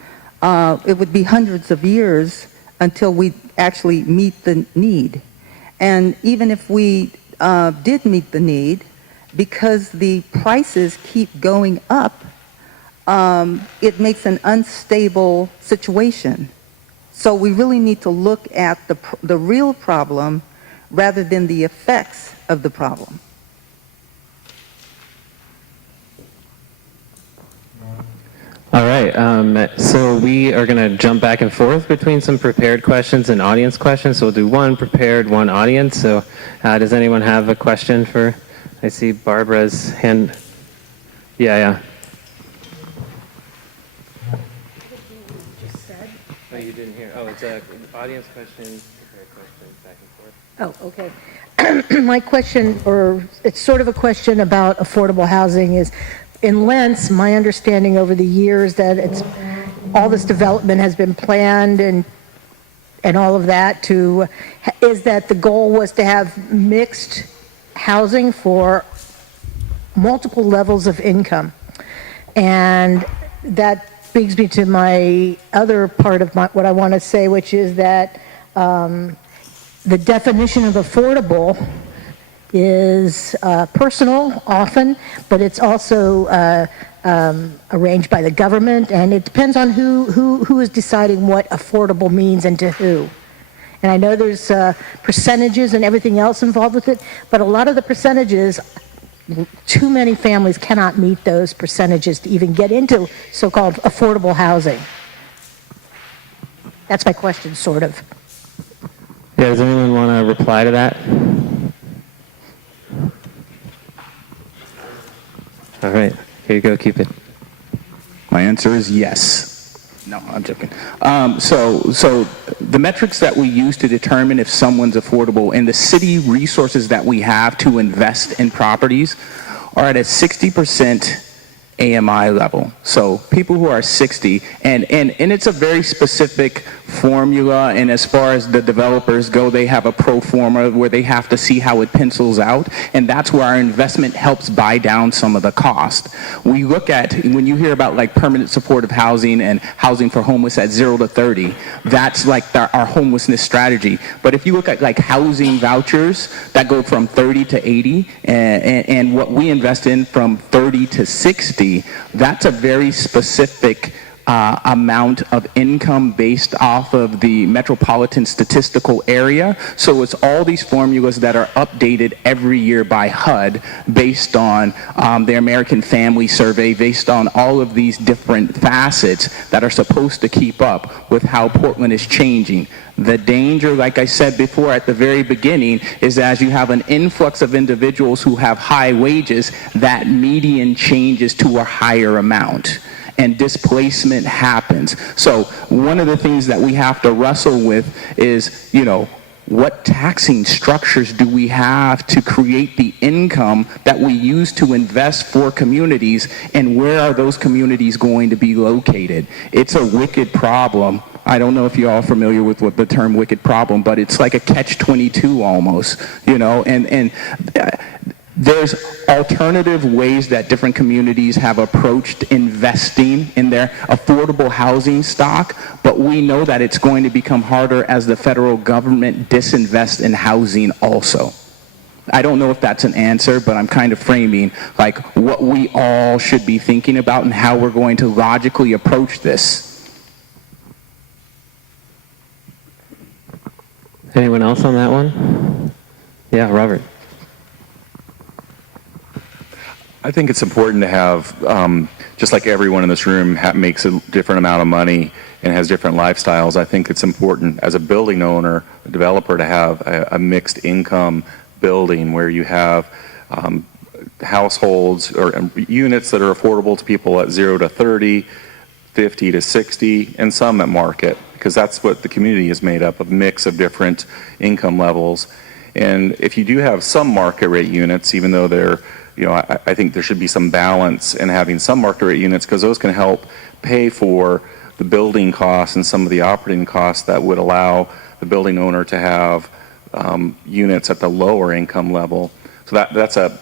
it would be hundreds of years until we actually meet the need. And even if we did meet the need, because the prices keep going up, it makes an unstable situation. So we really need to look at the real problem rather than the effects of the problem. All right, so we are going to jump back and forth between some prepared questions and audience questions. So we'll do one prepared, one audience. So does anyone have a question for, I see Barbara's hand. Yeah. Oh, you didn't hear. Oh, it's an audience question, prepared question, back and forth. Oh, okay. My question, or it's sort of a question about affordable housing, is in Lents, my understanding over the years that all this development has been planned and all of that is that the goal was to have mixed housing for multiple levels of income. And that brings me to my other part of what I want to say, which is that the definition of affordable is personal often, but it's also arranged by the government, and it depends on who is deciding what affordable means and to who. And I know there's percentages and everything else involved with it, but a lot of the percentages, too many families cannot meet those percentages to even get into so-called affordable housing. That's my question, sort of. Yeah, does anyone want to reply to that? All right, here you go, Cupid. My answer is yes. No, I'm joking. So the metrics that we use to determine if someone's affordable and the city resources that we have to invest in properties are at a 60% AMI level. So people who are 60, and it's a very specific formula, and as far as the developers go, they have a pro forma where they have to see how it pencils out, and that's where our investment helps buy down some of the cost. We look at, when you hear about like permanent supportive housing and housing for homeless at 0 to 30, that's like our homelessness strategy. But if you look at like housing vouchers that go from 30 to 80, and what we invest in from 30 to 60, that's a very specific amount of income based off of the metropolitan statistical area. So it's all these formulas that are updated every year by HUD based on the American Family Survey, based on all of these different facets that are supposed to keep up with how Portland is changing. The danger, like I said before at the very beginning, is as you have an influx of individuals who have high wages, that median changes to a higher amount, and displacement happens. So one of the things that we have to wrestle with is, what taxing structures do we have to create the income that we use to invest for communities, and where are those communities going to be located? It's a wicked problem. I don't know if you all are familiar with what the term wicked problem, but it's like a catch-22 almost, and there's alternative ways that different communities have approached investing in their affordable housing stock, but we know that it's going to become harder as the federal government disinvests in housing also. I don't know if that's an answer, but I'm kind of framing like what we all should be thinking about and how we're going to logically approach this. Anyone else on that one? Yeah, Robert. I think it's important to have, just like everyone in this room makes a different amount of money and has different lifestyles, I think it's important as a building owner, a developer, to have a mixed income building where you have households or units that are affordable to people at 0 to 30, 50 to 60, and some at market, because that's what the community is made up of, mix of different income levels. And if you do have some market rate units, even though they're, I think there should be some balance in having some market rate units, because those can help pay for the building costs and some of the operating costs that would allow the building owner to have units at the lower income level. So that's a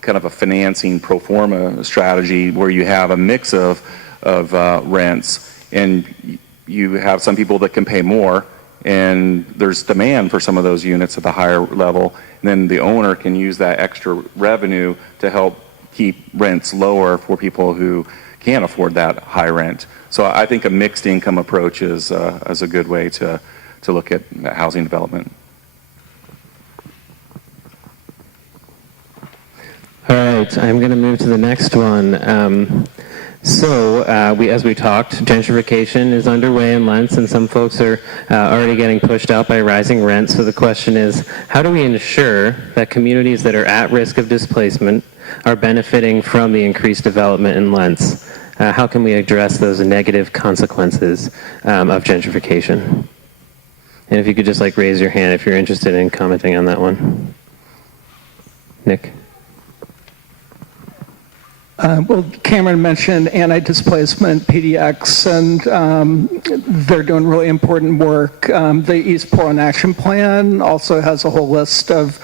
kind of a financing pro forma strategy where you have a mix of rents, and you have some people that can pay more, and there's demand for some of those units at the higher level, and then the owner can use that extra revenue to help keep rents lower for people who can't afford that high rent. So I think a mixed income approach is a good way to look at housing development. All right, I'm going to move to the next one. As we talked, gentrification is underway in Lents, and some folks are already getting pushed out by rising rents. So the question is, how do we ensure that communities that are at risk of displacement are benefiting from the increased development in Lents? How can we address those negative consequences of gentrification? And if you could just raise your hand if you're interested in commenting on that one. Nick? Well, Cameron mentioned anti-displacement PDX, and they're doing really important work. The East Portland Action Plan also has a whole list of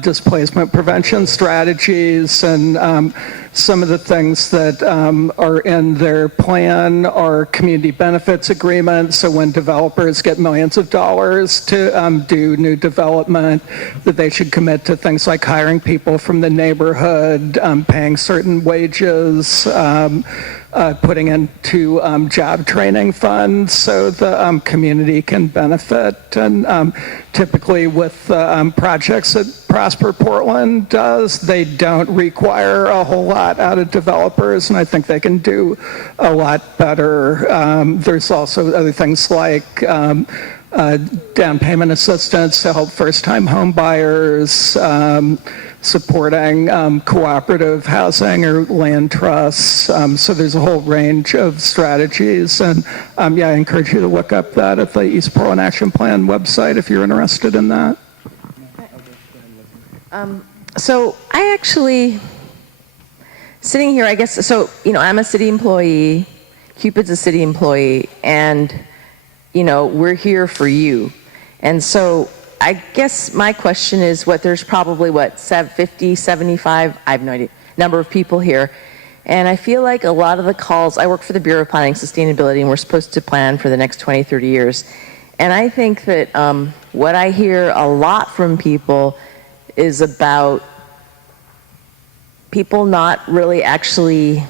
displacement prevention strategies, and some of the things that are in their plan are community benefits agreements. So when developers get millions of dollars to do new development, that they should commit to things like hiring people from the neighborhood, paying certain wages, putting into job training funds so the community can benefit. And typically with projects that Prosper Portland does, they don't require a whole lot out of developers, and I think they can do a lot better. There's also other things like down payment assistance to help first-time home buyers, supporting cooperative housing or land trusts. So there's a whole range of strategies, and I encourage you to look up that at the East Portland Action Plan website if you're interested in that. So I actually, sitting here, I guess, so, I'm a city employee, Cupid's a city employee, and, we're here for you. And so I guess my question is there's probably 50, 75, I have no idea, number of people here. And I feel like a lot of the calls, I work for the Bureau of Planning and Sustainability, and we're supposed to plan for the next 20, 30 years. And I think that what I hear a lot from people is about people not really actually,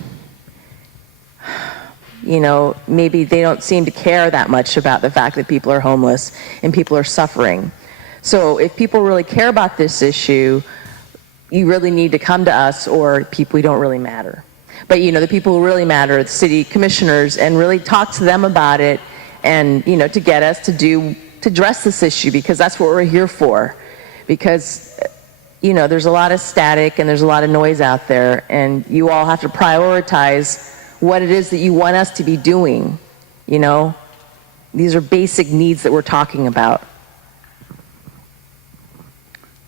maybe they don't seem to care that much about the fact that people are homeless and people are suffering. So if people really care about this issue, you really need to come to us, or people who don't really matter. But the people who really matter, the city commissioners, and really talk to them about it, and to get us to address this issue, because that's what we're here for. Because there's a lot of static and there's a lot of noise out there, and you all have to prioritize what it is that you want us to be doing. These are basic needs that we're talking about.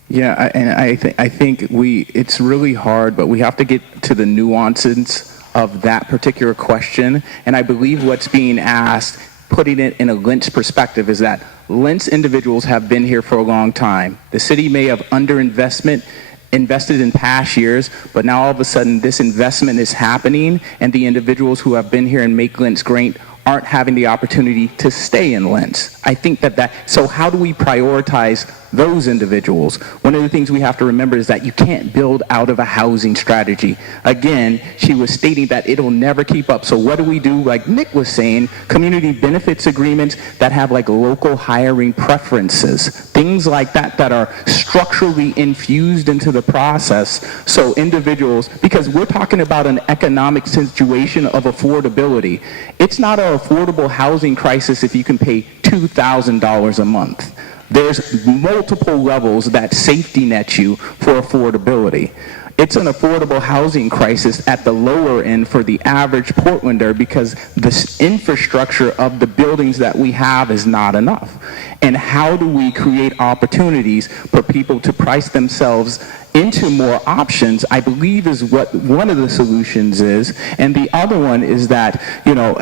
Yeah, and I think it's really hard, but we have to get to the nuances of that particular question. And I believe what's being asked, putting it in a Lents perspective, is that Lents individuals have been here for a long time. The city may have invested in past years, but now all of a sudden this investment is happening, and the individuals who have been here and make Lents great aren't having the opportunity to stay in Lents. I think so how do we prioritize those individuals. One of the things we have to remember is that you can't build out of a housing strategy. Again, she was stating that it'll never keep up. So what do we do? Like Nick was saying, community benefits agreements that have like local hiring preferences, things like that that are structurally infused into the process. So individuals, because we're talking about an economic situation of affordability. It's not an affordable housing crisis if you can pay $2,000 a month. There's multiple levels that safety net you for affordability. It's an affordable housing crisis at the lower end for the average Portlander because the infrastructure of the buildings that we have is not enough. And how do we create opportunities for people to price themselves into more options, I believe is what one of the solutions is. And the other one is that, you know,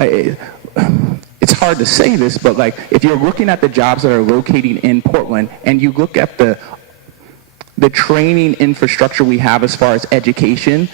it's hard to say this, but like if you're looking at the jobs that are located in Portland and you look at the training infrastructure we have as far as education,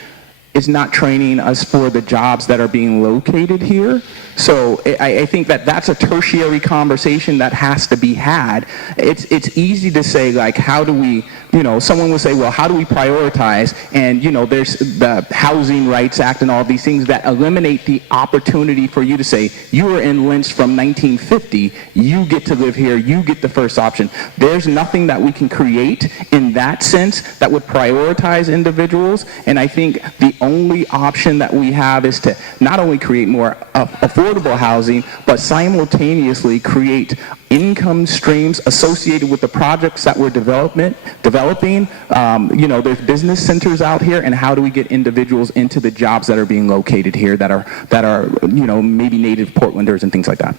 is not training us for the jobs that are being located here. So I think that that's a tertiary conversation that has to be had. It's easy to say, like, how do we, you know, someone will say, well, how do we prioritize? And, you know, there's the Housing Rights Act and all these things that eliminate the opportunity for you to say, you were in Lents from 1950, you get to live here, you get the first option. There's nothing that we can create in that sense that would prioritize individuals. And I think the only option that we have is to not only create more affordable housing, but simultaneously create income streams associated with the projects that we're developing. You know, there's business centers out here, and how do we get individuals into the jobs that are being located here that are you know, maybe native Portlanders and things like that.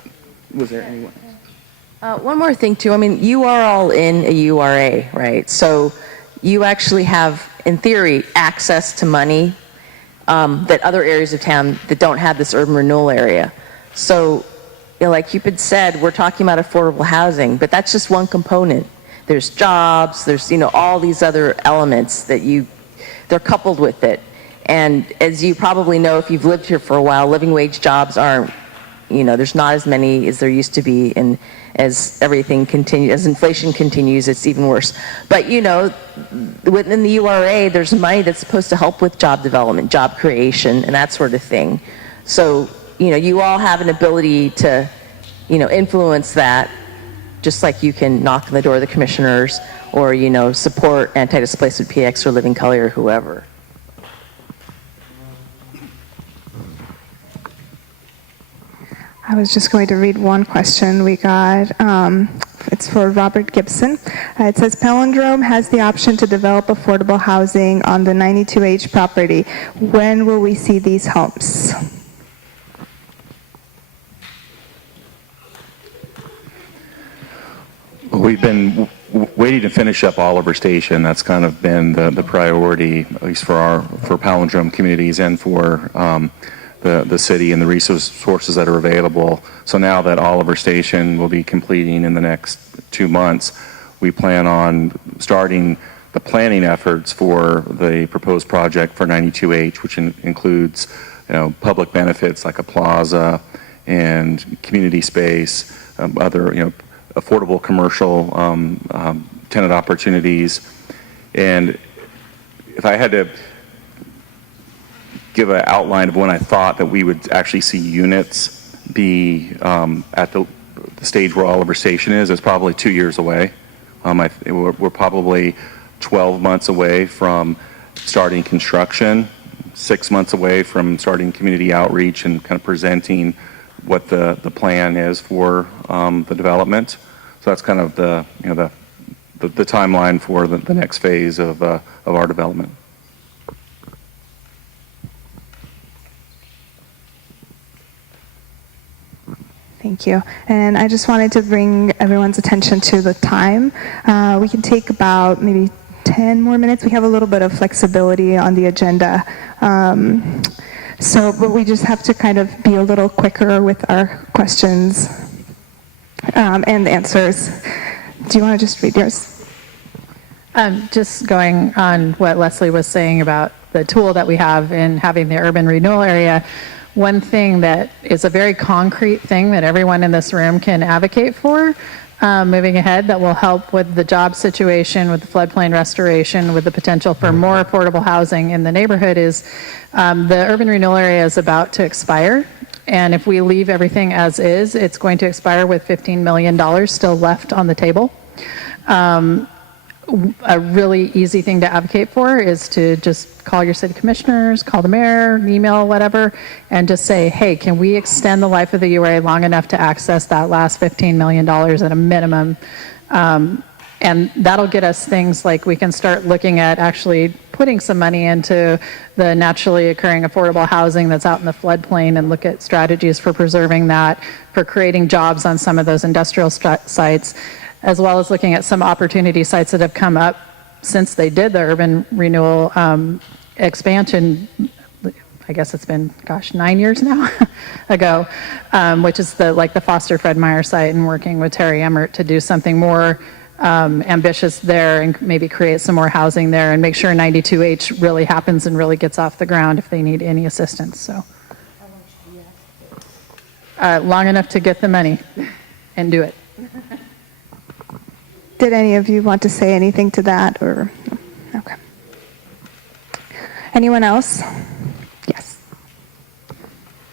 Was there anyone else? One more thing too. I mean, you are all in a URA, right? So you actually have, in theory, access to money that other areas of town that don't have this urban renewal area. So, you know, like Cupid said, we're talking about affordable housing, but that's just one component. There's jobs, there's, you know, all these other elements that they're coupled with it. And as you probably know, if you've lived here for a while, living wage jobs aren't, you know, there's not as many as there used to be, and as everything continues, as inflation continues, it's even worse. But, you know, within the URA, there's money that's supposed to help with job development, job creation, and that sort of thing. So, you know, you all have an ability to, you know, influence that, just like you can knock on the door of the commissioners or, you know, support anti-displacement PX or Living Color or whoever. I was just going to read one question we got. It's for Robert Gibson. It says, Palindrome has the option to develop affordable housing on the 92H property. When will we see these homes? We've been waiting to finish up Oliver Station. That's kind of been the priority, at least for Palindrome communities and for the city and the resources that are available. So now that Oliver Station will be completing in the next 2 months, we plan on starting the planning efforts for the proposed project for 92H, which includes, you know, public benefits like a plaza and community space, other, you know, affordable commercial tenant opportunities. And if I had to give an outline of when I thought that we would actually see units be at the stage where Oliver Station is, it's probably 2 years away. We're probably 12 months away from starting construction, 6 months away from starting community outreach and kind of presenting what the plan is for the development. So that's kind of the timeline for the next phase of our development. Thank you. And I just wanted to bring everyone's attention to the time. We can take about maybe 10 more minutes. We have a little bit of flexibility on the agenda. But we just have to kind of be a little quicker with our questions and answers. Do you want to just read yours? Just going on what Leslie was saying about the tool that we have in having the urban renewal area, one thing that is a very concrete thing that everyone in this room can advocate for moving ahead that will help with the job situation, with the floodplain restoration, with the potential for more affordable housing in the neighborhood is the urban renewal area is about to expire. And if we leave everything as is, it's going to expire with $15 million still left on the table. A really easy thing to advocate for is to just call your city commissioners, call the mayor, email, whatever, and just say, hey, can we extend the life of the URA long enough to access that last $15 million at a minimum? And that'll get us things like we can start looking at actually putting some money into the naturally occurring affordable housing that's out in the floodplain and look at strategies for preserving that, for creating jobs on some of those industrial sites, as well as looking at some opportunity sites that have come up since they did the urban renewal expansion. I guess it's been, 9 years now ago, which is the Foster Fred Meyer site, and working with Terry Emmert to do something more ambitious there and maybe create some more housing there and make sure 92H really happens and really gets off the ground if they need any assistance. So long enough to get the money and do it. Did any of you want to say anything to that, or okay? Anyone else? Yes.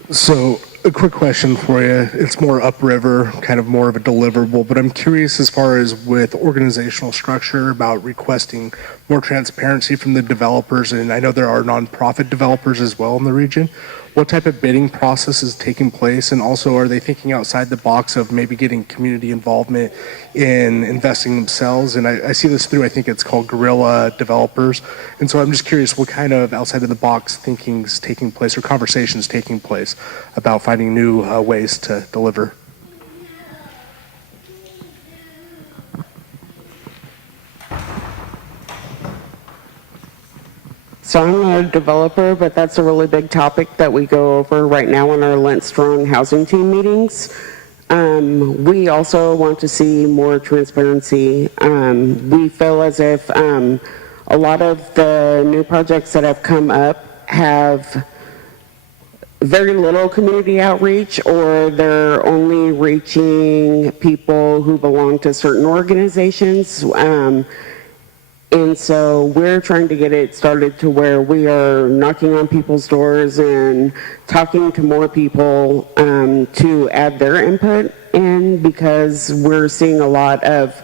So, a quick question for you. It's more upriver, kind of more of a deliverable, but I'm curious as far as with organizational structure about requesting more transparency from the developers, and I know there are nonprofit developers as well in the region. What type of bidding process is taking place, and also are they thinking outside the box of maybe getting community involvement in investing themselves? And I see this through, I think it's called Guerrilla Developers, and so I'm just curious what kind of outside of the box thinking is taking place or conversations taking place about finding new ways to deliver. So I'm a developer, but that's a really big topic that we go over right now in our Lents Strong housing team meetings. We also want to see more transparency. We feel as if a lot of the new projects that have come up have very little community outreach, or they're only reaching people who belong to certain organizations. And so we're trying to get it started to where we are knocking on people's doors and talking to more people to add their input in, because we're seeing a lot of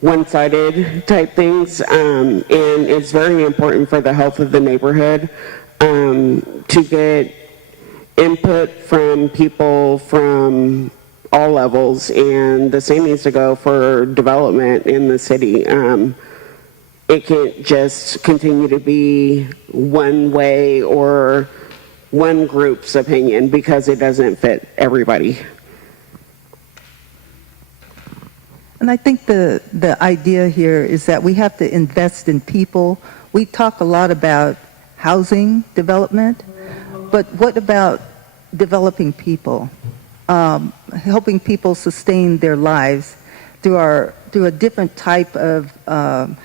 one-sided type things, and it's very important for the health of the neighborhood to get input from people from all levels, and the same needs to go for development in the city. It can't just continue to be one way or one group's opinion, because it doesn't fit everybody. And I think the idea here is that we have to invest in people. We talk a lot about housing development, but what about developing people? Helping people sustain their lives through a different type of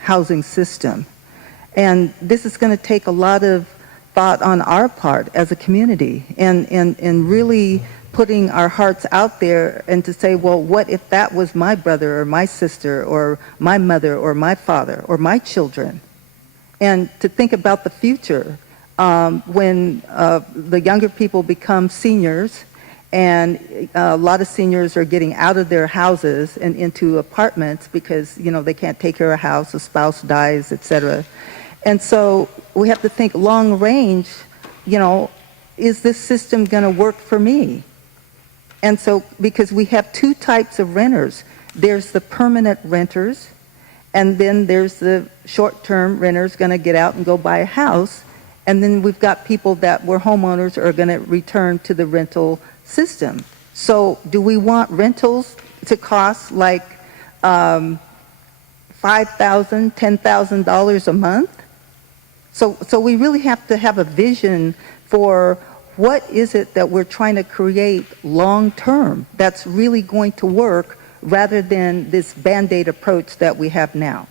housing system. And this is going to take a lot of thought on our part as a community, and really putting our hearts out there and to say, well, what if that was my brother or my sister or my mother or my father or my children? And to think about the future when the younger people become seniors, and a lot of seniors are getting out of their houses and into apartments because, they can't take care of a house, a spouse dies, etc. And so we have to think long range, is this system going to work for me? And so, because we have two types of renters. There's the permanent renters, and then there's the short-term renters going to get out and go buy a house. And then we've got people that were homeowners are going to return to the rental system. So do we want rentals to cost like $5,000, $10,000 a month? So we really have to have a vision for what is it that we're trying to create long term that's really going to work, rather than this Band-Aid approach that we have now.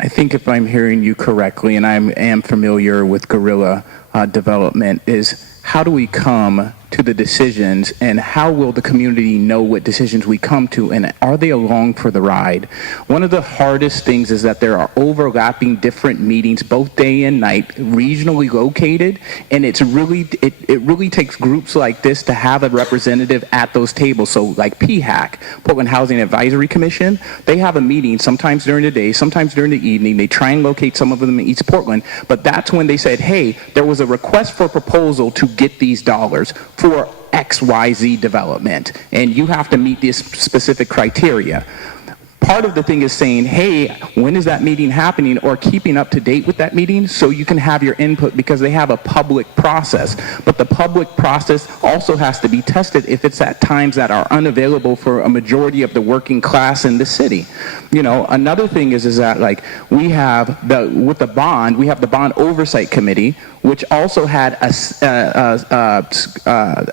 I think if I'm hearing you correctly, and I am familiar with guerrilla development, is how do we come to to the decisions, and how will the community know what decisions we come to, and are they along for the ride? One of the hardest things is that there are overlapping different meetings, both day and night, regionally located, and it really takes groups like this to have a representative at those tables. So like PHAC, Portland Housing Advisory Commission, they have a meeting sometimes during the day, sometimes during the evening. They try and locate some of them in East Portland, but that's when they said, hey, there was a request for proposal to get these dollars for XYZ development, and you have to meet this specific criteria. Part of the thing is saying, hey, when is that meeting happening, or keeping up to date with that meeting so you can have your input, because they have a public process. But the public process also has to be tested if it's at times that are unavailable for a majority of the working class in the city. You know, another thing is that like we have with the bond, we have the bond oversight committee, which also had a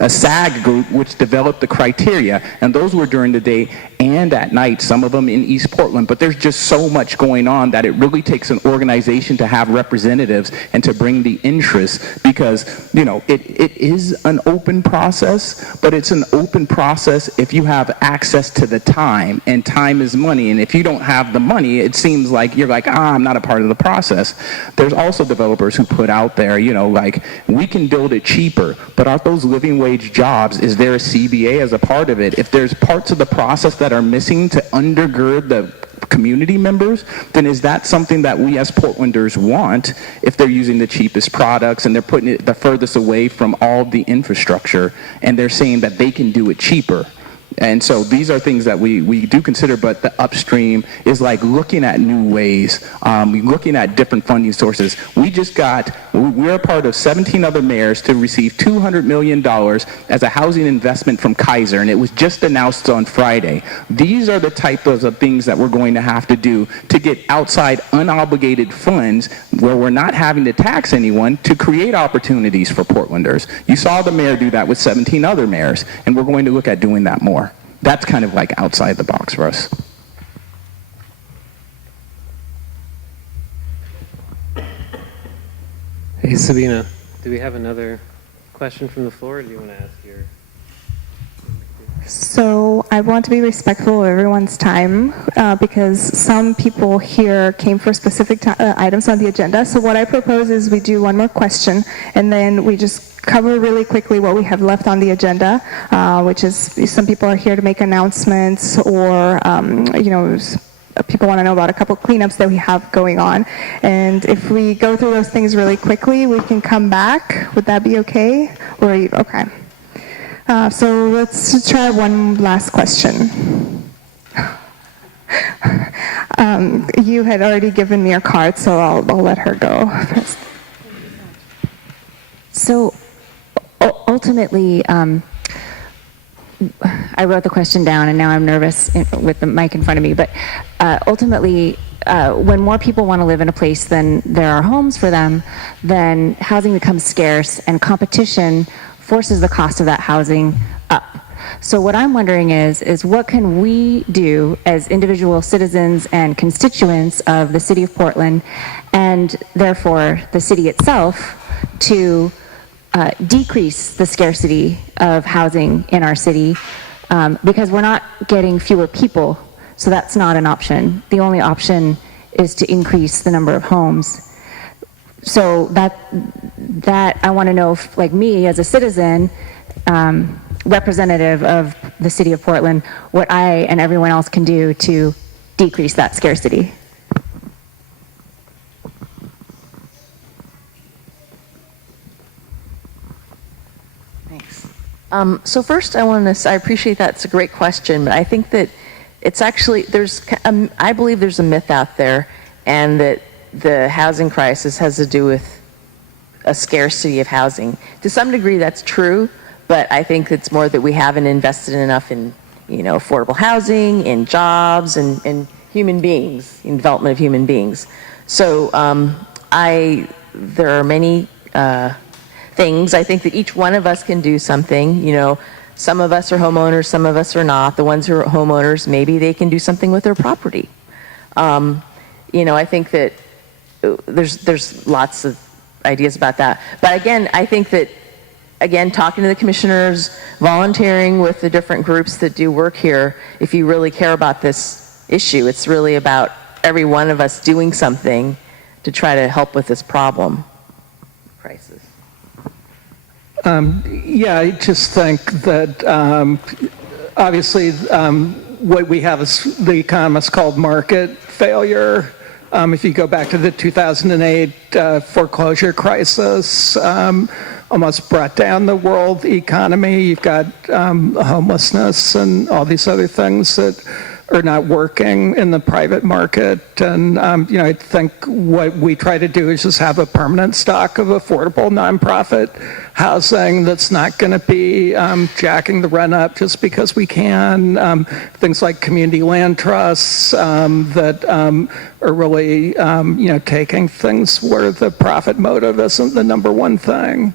SAG group which developed the criteria, and those were during the day and at night, some of them in East Portland. But there's just so much going on that it really takes an organization to have representatives and to bring the interest, because, you know, it is an open process, but it's an open process if you have access to the time, and time is money. And if you don't have the money, it seems like you're like, I'm not a part of the process. There's also developers who put out there, you know, like, we can build it cheaper, but aren't those living wage jobs? Is there a CBA as a part of it? If there's parts of the process that are missing to undergird the community members, then is that something that we as Portlanders want if they're using the cheapest products and they're putting it the furthest away from all the infrastructure, and they're saying that they can do it cheaper? And so these are things that we do consider, but the upstream is like looking at new ways, looking at different funding sources. We're a part of 17 other mayors to receive $200 million as a housing investment from Kaiser, and it was just announced on Friday. These are the type of things that we're going to have to do to get outside unobligated funds where we're not having to tax anyone, to create opportunities for Portlanders. You saw the mayor do that with 17 other mayors, and we're going to look at doing that more. That's kind of like outside the box for us. Hey, Sabina, do we have another question from the floor, or do you want to ask your... So I want to be respectful of everyone's time because some people here came for specific items on the agenda. So what I propose is we do one more question, and then we just cover really quickly what we have left on the agenda, which is some people are here to make announcements, or people want to know about a couple cleanups that we have going on. And if we go through those things really quickly, we can come back. Would that be okay? Okay. So let's try one last question. You had already given me your card, so I'll let her go first. So ultimately, I wrote the question down, and now I'm nervous with the mic in front of me, but ultimately, when more people want to live in a place than there are homes for them, then housing becomes scarce, and competition forces the cost of that housing up. So what I'm wondering is what can we do as individual citizens and constituents of the city of Portland, and therefore the city itself, to decrease the scarcity of housing in our city, because we're not getting fewer people, so that's not an option. The only option is to increase the number of homes. So that I want to know, if, like me as a citizen, representative of the city of Portland, what I and everyone else can do to decrease that scarcity. Thanks. So first I want to say I appreciate that. It's a great question, but I think that it's actually, I believe there's a myth out there, and that the housing crisis has to do with a scarcity of housing. To some degree that's true, but I think it's more that we haven't invested enough in, affordable housing, in jobs, and human beings, in development of human beings. So there are many things. I think that each one of us can do something. Some of us are homeowners, some of us are not. The ones who are homeowners, maybe they can do something with their property. I think that there's lots of ideas about that. But again, I think that again, talking to the commissioners, volunteering with the different groups that do work here, if you really care about this issue, it's really about every one of us doing something to try to help with this problem. Crisis. Yeah, I just think that obviously what we have is the economists called market failure. If you go back to the 2008 foreclosure crisis, almost brought down the world economy. You've got homelessness and all these other things that are not working in the private market. And, I think what we try to do is just have a permanent stock of affordable nonprofit housing that's not going to be jacking the rent up just because we can. Things like community land trusts that are really, taking things where the profit motive isn't the number one thing.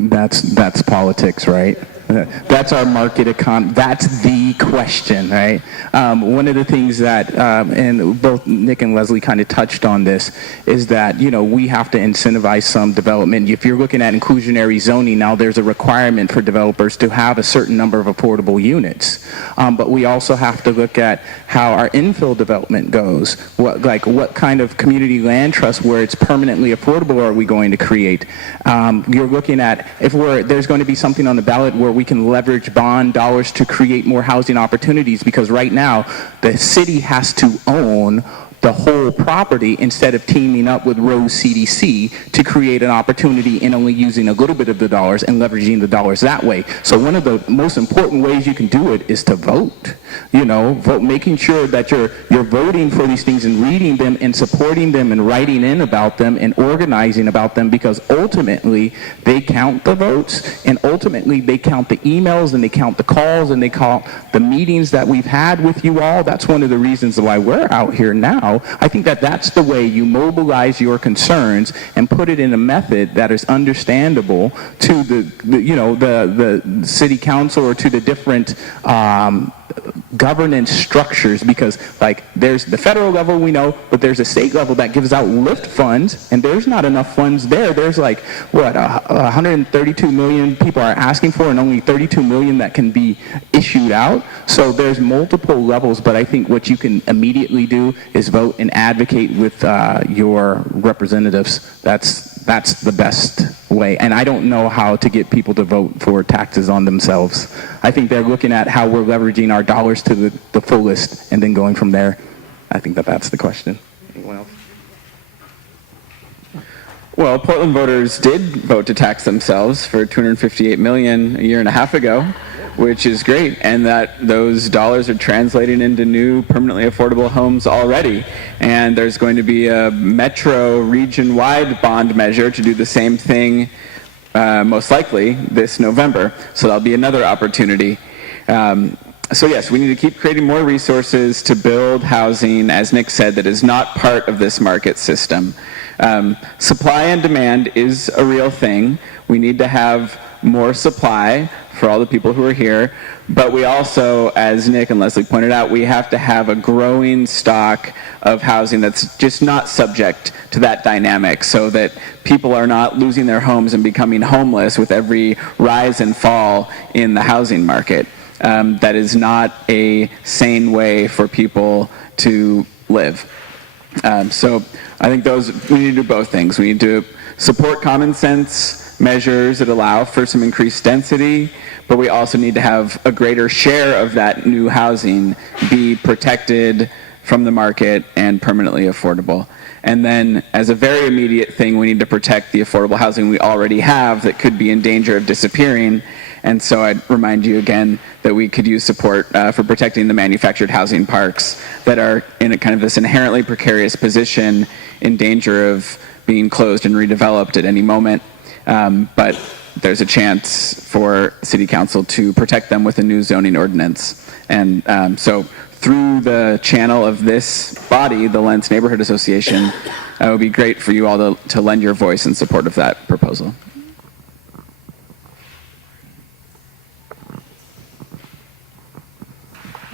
That's politics, right? That's our market economy. That's the question, right? One of the things that, and both Nick and Leslie kind of touched on this, is that, we have to incentivize some development. If you're looking at inclusionary zoning, now there's a requirement for developers to have a certain number of affordable units. But we also have to look at how our infill development goes. What kind of community land trust where it's permanently affordable are we going to create? You're looking at if there's going to be something on the ballot where we can leverage bond dollars to create more housing opportunities, because right now the city has to own the whole property instead of teaming up with Rose CDC to create an opportunity and only using a little bit of the dollars and leveraging the dollars that way. So one of the most important ways you can do it is to vote. Vote, making sure that you're voting for these things and reading them and supporting them and writing in about them and organizing about them, because ultimately they count the votes, and ultimately they count the emails and they count the calls and they count the meetings that we've had with you all. That's one of the reasons why we're out here now. I think that's the way you mobilize your concerns and put it in a method that is understandable to the city council or to the different governance structures, because there's the federal level, we know, but there's a state level that gives out lift funds, and there's not enough funds there. There's 132 million people are asking for, and only 32 million that can be issued out. So there's multiple levels, but I think what you can immediately do is vote and advocate with your representatives. That's the best way. And I don't know how to get people to vote for taxes on themselves. I think they're looking at how we're leveraging our dollars to the fullest and then going from there. I think that's the question. Anyone else? Well, Portland voters did vote to tax themselves for $258 million a year and a half ago, which is great, and that those dollars are translating into new permanently affordable homes already. And there's going to be a metro region-wide bond measure to do the same thing, most likely this November. So that'll be another opportunity. So yes, we need to keep creating more resources to build housing, as Nick said, that is not part of this market system. Supply and demand is a real thing. We need to have more supply for all the people who are here, but we also, as Nick and Leslie pointed out, we have to have a growing stock of housing that's just not subject to that dynamic, so that people are not losing their homes and becoming homeless with every rise and fall in the housing market. That is not a sane way for people to live. So I think we need to do both things. We need to support common sense measures that allow for some increased density, but we also need to have a greater share of that new housing be protected from the market and permanently affordable. And then, as a very immediate thing, we need to protect the affordable housing we already have that could be in danger of disappearing. And so I'd remind you again that we could use support for protecting the manufactured housing parks that are in a kind of this inherently precarious position, in danger of being closed and redeveloped at any moment. But there's a chance for City Council to protect them with a new zoning ordinance. And so through the channel of this body, the Lents Neighborhood Association, it would be great for you all to lend your voice in support of that proposal.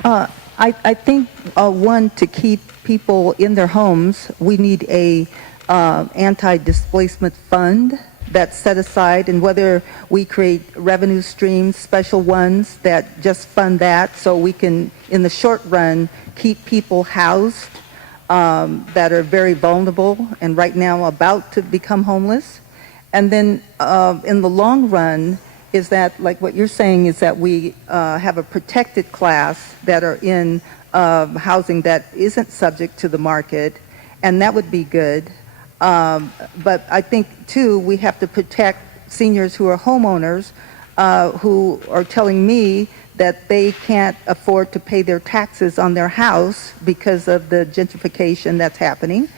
I think, one, to keep people in their homes, we need a anti-displacement fund that's set aside, and whether we create revenue streams, special ones that just fund that, so we can, in the short run, keep people housed that are very vulnerable and right now about to become homeless. And then in the long run, is that, like what you're saying, is that we have a protected class that are in housing that isn't subject to the market, and that would be good. But I think, too, we have to protect seniors who are homeowners who are telling me that they can't afford to pay their taxes on their house because of the gentrification that's happening.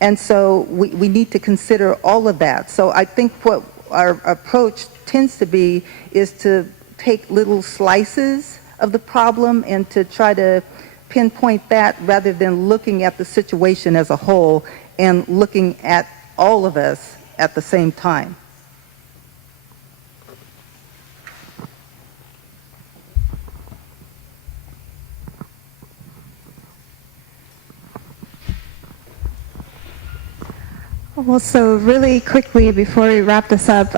And so we need to consider all of that. So I think what our approach tends to be is to take little slices of the problem and to try to pinpoint that rather than looking at the situation as a whole and looking at all of us at the same time. Well, so really quickly before we wrap this up,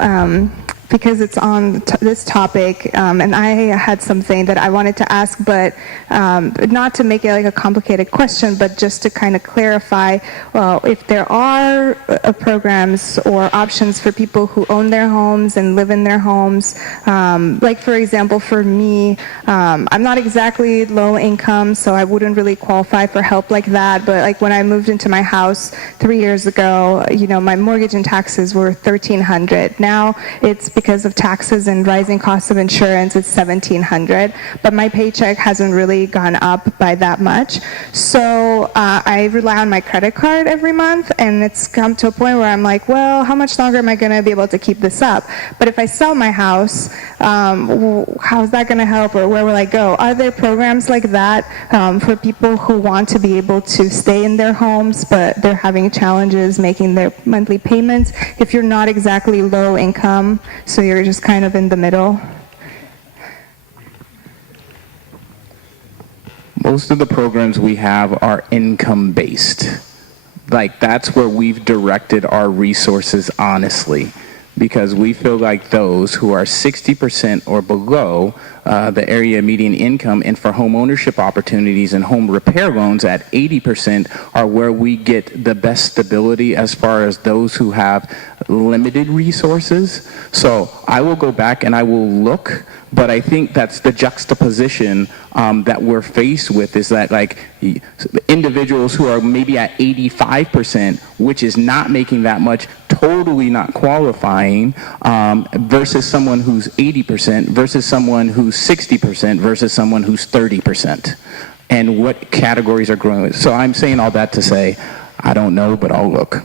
because it's on this topic, and I had something that I wanted to ask, but not to make it like a complicated question, but just to kind of clarify, well, if there are programs or options for people who own their homes and live in their homes, like for example, for me, I'm not exactly low income, so I wouldn't really qualify for help like that, but like when I moved into my house 3 years ago, you know, my mortgage and taxes were $1,300. Now it's because of taxes and rising costs of insurance, it's $1,700, but my paycheck hasn't really gone up by that much. So I rely on my credit card every month, and it's come to a point where I'm like, well, how much longer am I going to be able to keep this up? But if I sell my house, how's that going to help, or where will I go? Are there programs like that for people who want to be able to stay in their homes, but they're having challenges making their monthly payments? If you're not exactly low income, so you're just kind of in the middle. Most of the programs we have are income-based. Like, that's where we've directed our resources, honestly, because we feel like those who are 60% or below the area median income, and for home ownership opportunities and home repair loans at 80% are where we get the best stability as far as those who have limited resources. So I will go back and I will look, but I think that's the juxtaposition that we're faced with, is that like individuals who are maybe at 85%, which is not making that much, totally not qualifying, versus someone who's 80%, versus someone who's 60%, versus someone who's 30%, and what categories are growing. So I'm saying all that to say, I don't know, but I'll look.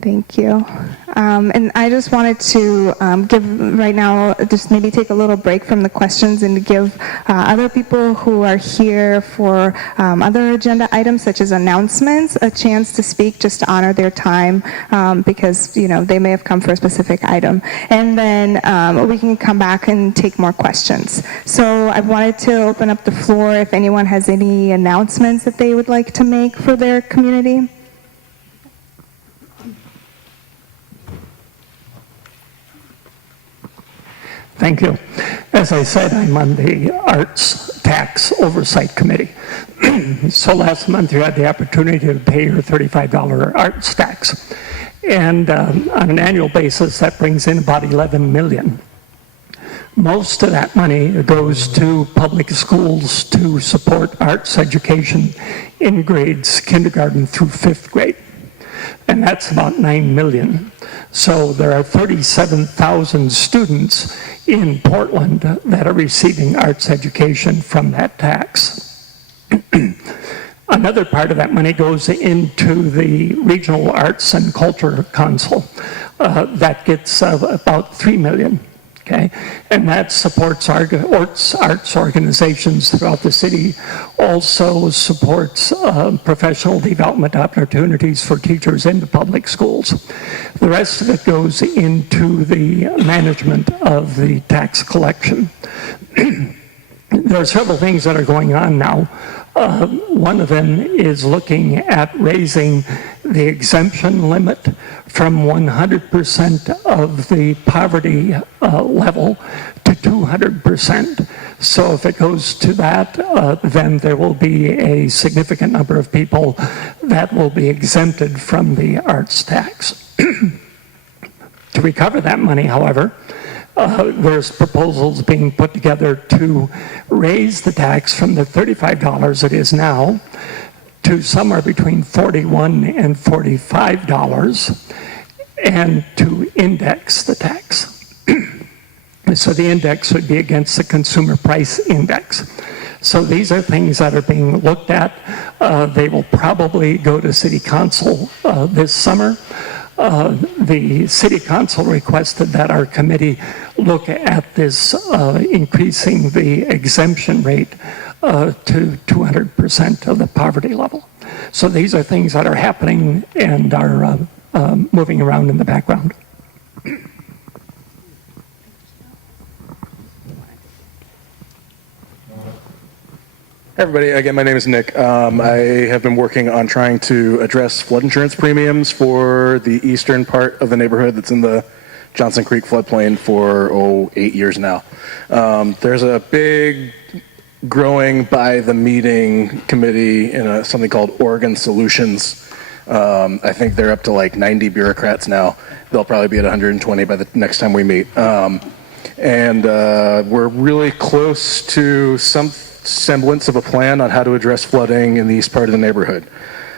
Thank you. And I just wanted to give right now, just maybe take a little break from the questions and give other people who are here for other agenda items such as announcements a chance to speak, just to honor their time, because you know they may have come for a specific item. And then we can come back and take more questions. So I wanted to open up the floor if anyone has any announcements that they would like to make for their community. Thank you. As I said, I'm on the Arts Tax Oversight Committee. So last month you had the opportunity to pay your $35 arts tax. And on an annual basis, that brings in about $11 million. Most of that money goes to public schools to support arts education in grades kindergarten through 5th grade. And that's about $9 million. So there are 37,000 students in Portland that are receiving arts education from that tax. Another part of that money goes into the Regional Arts and Culture Council. That gets about $3 million Okay, and that supports arts organizations throughout the city, also supports professional development opportunities for teachers in the public schools. The rest of it goes into the management of the tax collection. There are several things that are going on now. One of them is looking at raising the exemption limit from 100% of the poverty level to 200%. So if it goes to that, then there will be a significant number of people that will be exempted from the arts tax. To recover that money, however, there's proposals being put together to raise the tax from the $35 it is now to somewhere between $41 and $45, and to index the tax. So the index would be against the consumer price index. So these are things that are being looked at. They will probably go to City Council this summer. The City Council requested that our committee look at this increasing the exemption rate to 200% of the poverty level. So these are things that are happening and are moving around in the background. Hey everybody, again, my name is Nick. I have been working on trying to address flood insurance premiums for the eastern part of the neighborhood that's in the Johnson Creek floodplain for 8 years now. There's a big growing by the meeting committee in something called Oregon Solutions. I think they're up to like 90 bureaucrats now. They'll probably be at 120 by the next time we meet. And we're really close to some semblance of a plan on how to address flooding in the east part of the neighborhood.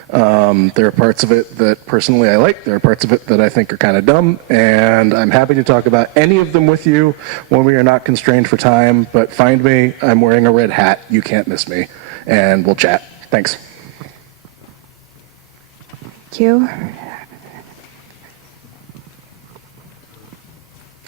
There are parts of it that personally I like. There are parts of it that I think are kind of dumb, and I'm happy to talk about any of them with you when we are not constrained for time, but find me. I'm wearing a red hat. You can't miss me, and we'll chat. Thanks. Thank you.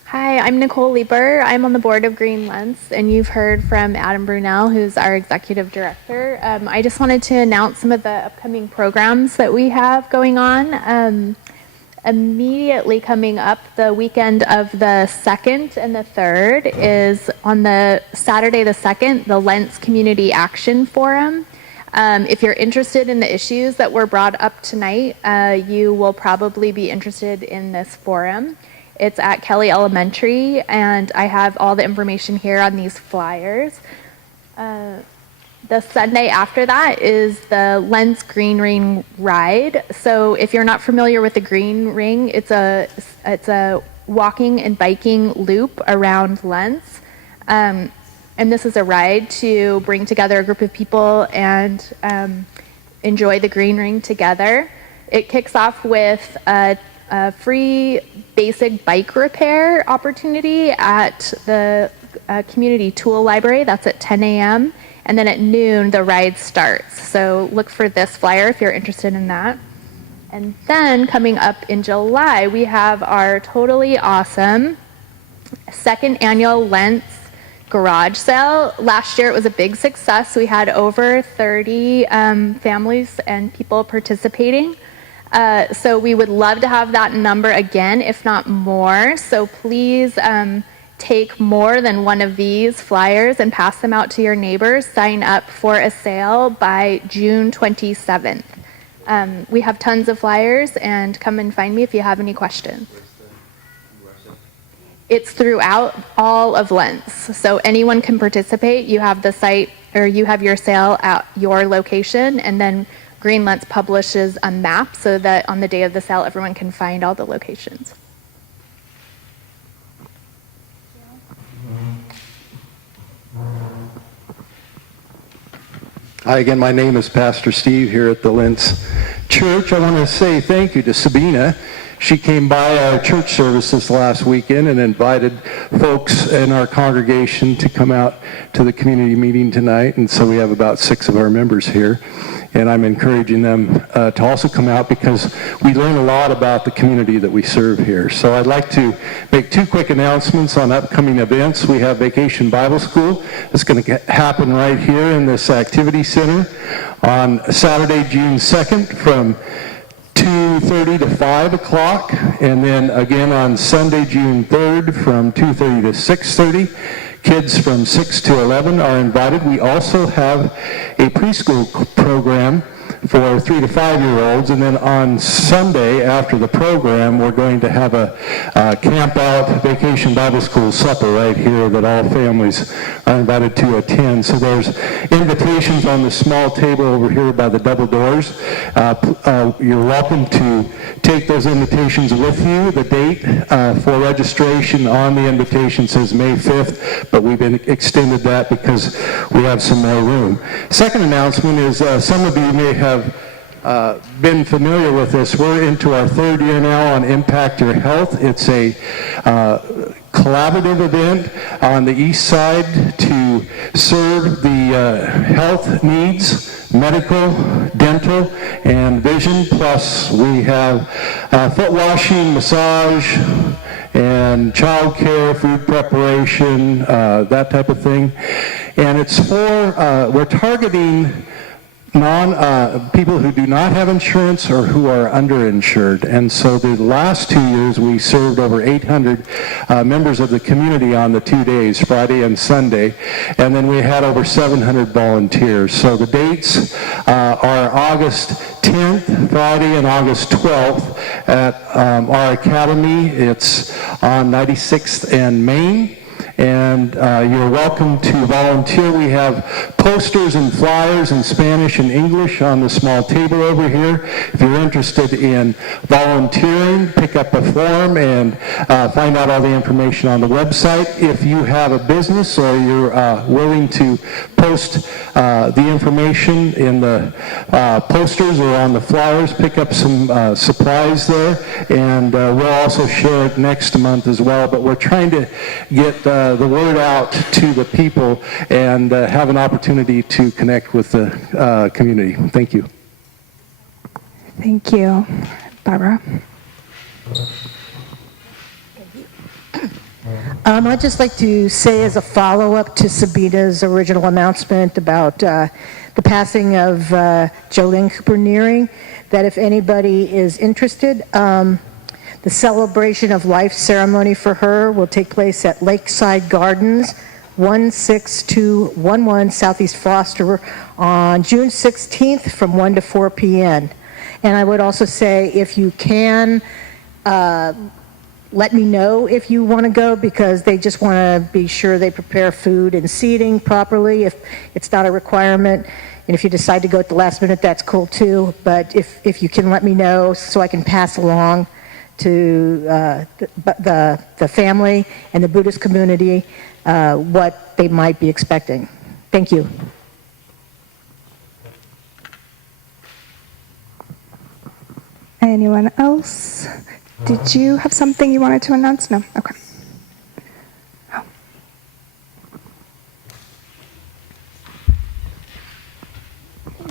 Hi, I'm Nicole Lieber. I'm on the board of Green Lents, and you've heard from Adam Brunel, who's our executive director. I just wanted to announce some of the upcoming programs that we have going on. Immediately coming up, the weekend of the 2nd and the 3rd is on the Saturday the 2nd, the Lents Community Action Forum. If you're interested in the issues that were brought up tonight, you will probably be interested in this forum. It's at Kelly Elementary, and I have all the information here on these flyers. The Sunday after that is the Lents Green Ring Ride. So if you're not familiar with the Green Ring, it's a walking and biking loop around Lents. And this is a ride to bring together a group of people and enjoy the Green Ring together. It kicks off with a free basic bike repair opportunity at the community tool library. That's at 10 a.m. And then at noon, the ride starts. So look for this flyer if you're interested in that. And then coming up in July, we have our totally awesome 2nd annual Lents garage sale. Last year it was a big success. We had over 30 families and people participating. So we would love to have that number again, if not more. So please take more than one of these flyers and pass them out to your neighbors. Sign up for a sale by June 27th. We have tons of flyers, and come and find me if you have any questions. It's throughout all of Lents, so anyone can participate. You have the site, or you have your sale at your location, and then Green Lents publishes a map so that on the day of the sale, everyone can find all the locations. Hi again, my name is Pastor Steve here at the Lents Church. I want to say thank you to Sabina. She came by our church service this last weekend and invited folks in our congregation to come out to the community meeting tonight, and so we have about 6 of our members here. and I'm encouraging them to also come out because we learn a lot about the community that we serve here. So I'd like to make two quick announcements on upcoming events. We have Vacation Bible School. It's going to happen right here in this activity center on Saturday, June 2nd from 2:30 to 5 o'clock, and then again on Sunday, June 3rd from 2:30 to 6:30. Kids from 6 to 11 are invited. We also have a preschool program for 3 to 5-year-olds, and then on Sunday after the program we're going to have a camp out Vacation Bible School supper right here that all families are invited to attend. So there's invitations on the small table over here by the double doors. You're welcome to take those invitations with you. The date for registration on the invitation says May 5th, but we've extended that because we have some more room. Second announcement is some of you may have been familiar with this. We're into our third year now on Impact Your Health. It's a collaborative event on the east side to serve the health needs, medical, dental, and vision. Plus we have foot washing, massage, and child care, food preparation, that type of thing. And it's for, we're targeting people who do not have insurance or who are underinsured. And so the last 2 years we served over 800 members of the community on the 2 days, Friday and Sunday, and then we had over 700 volunteers. So the dates are August 10th, Friday, and August 12th at our academy. It's on 96th and Main. And you're welcome to volunteer. We have posters and flyers in Spanish and English on the small table over here. If you're interested in volunteering, pick up a form and find out all the information on the website. If you have a business or you're willing to post the information in the posters or on the flyers, pick up some supplies there, and we'll also share it next month as well. But we're trying to get the word out to the people and have an opportunity to connect with the community. Thank you. Thank you. Barbara? I'd just like to say as a follow-up to Sabina's original announcement about the passing of Jolene Cooper Nearing, that if anybody is interested, the celebration of life ceremony for her will take place at Lakeside Gardens, 16211 Southeast Foster on June 16th from 1 to 4 p.m. And I would also say, if you can, let me know if you want to go, because they just want to be sure they prepare food and seating properly. If it's not a requirement, and if you decide to go at the last minute, that's cool too. But if you can let me know so I can pass along to the family and the Buddhist community what they might be expecting. Thank you. Anyone else? Did you have something you wanted to announce? No? Okay.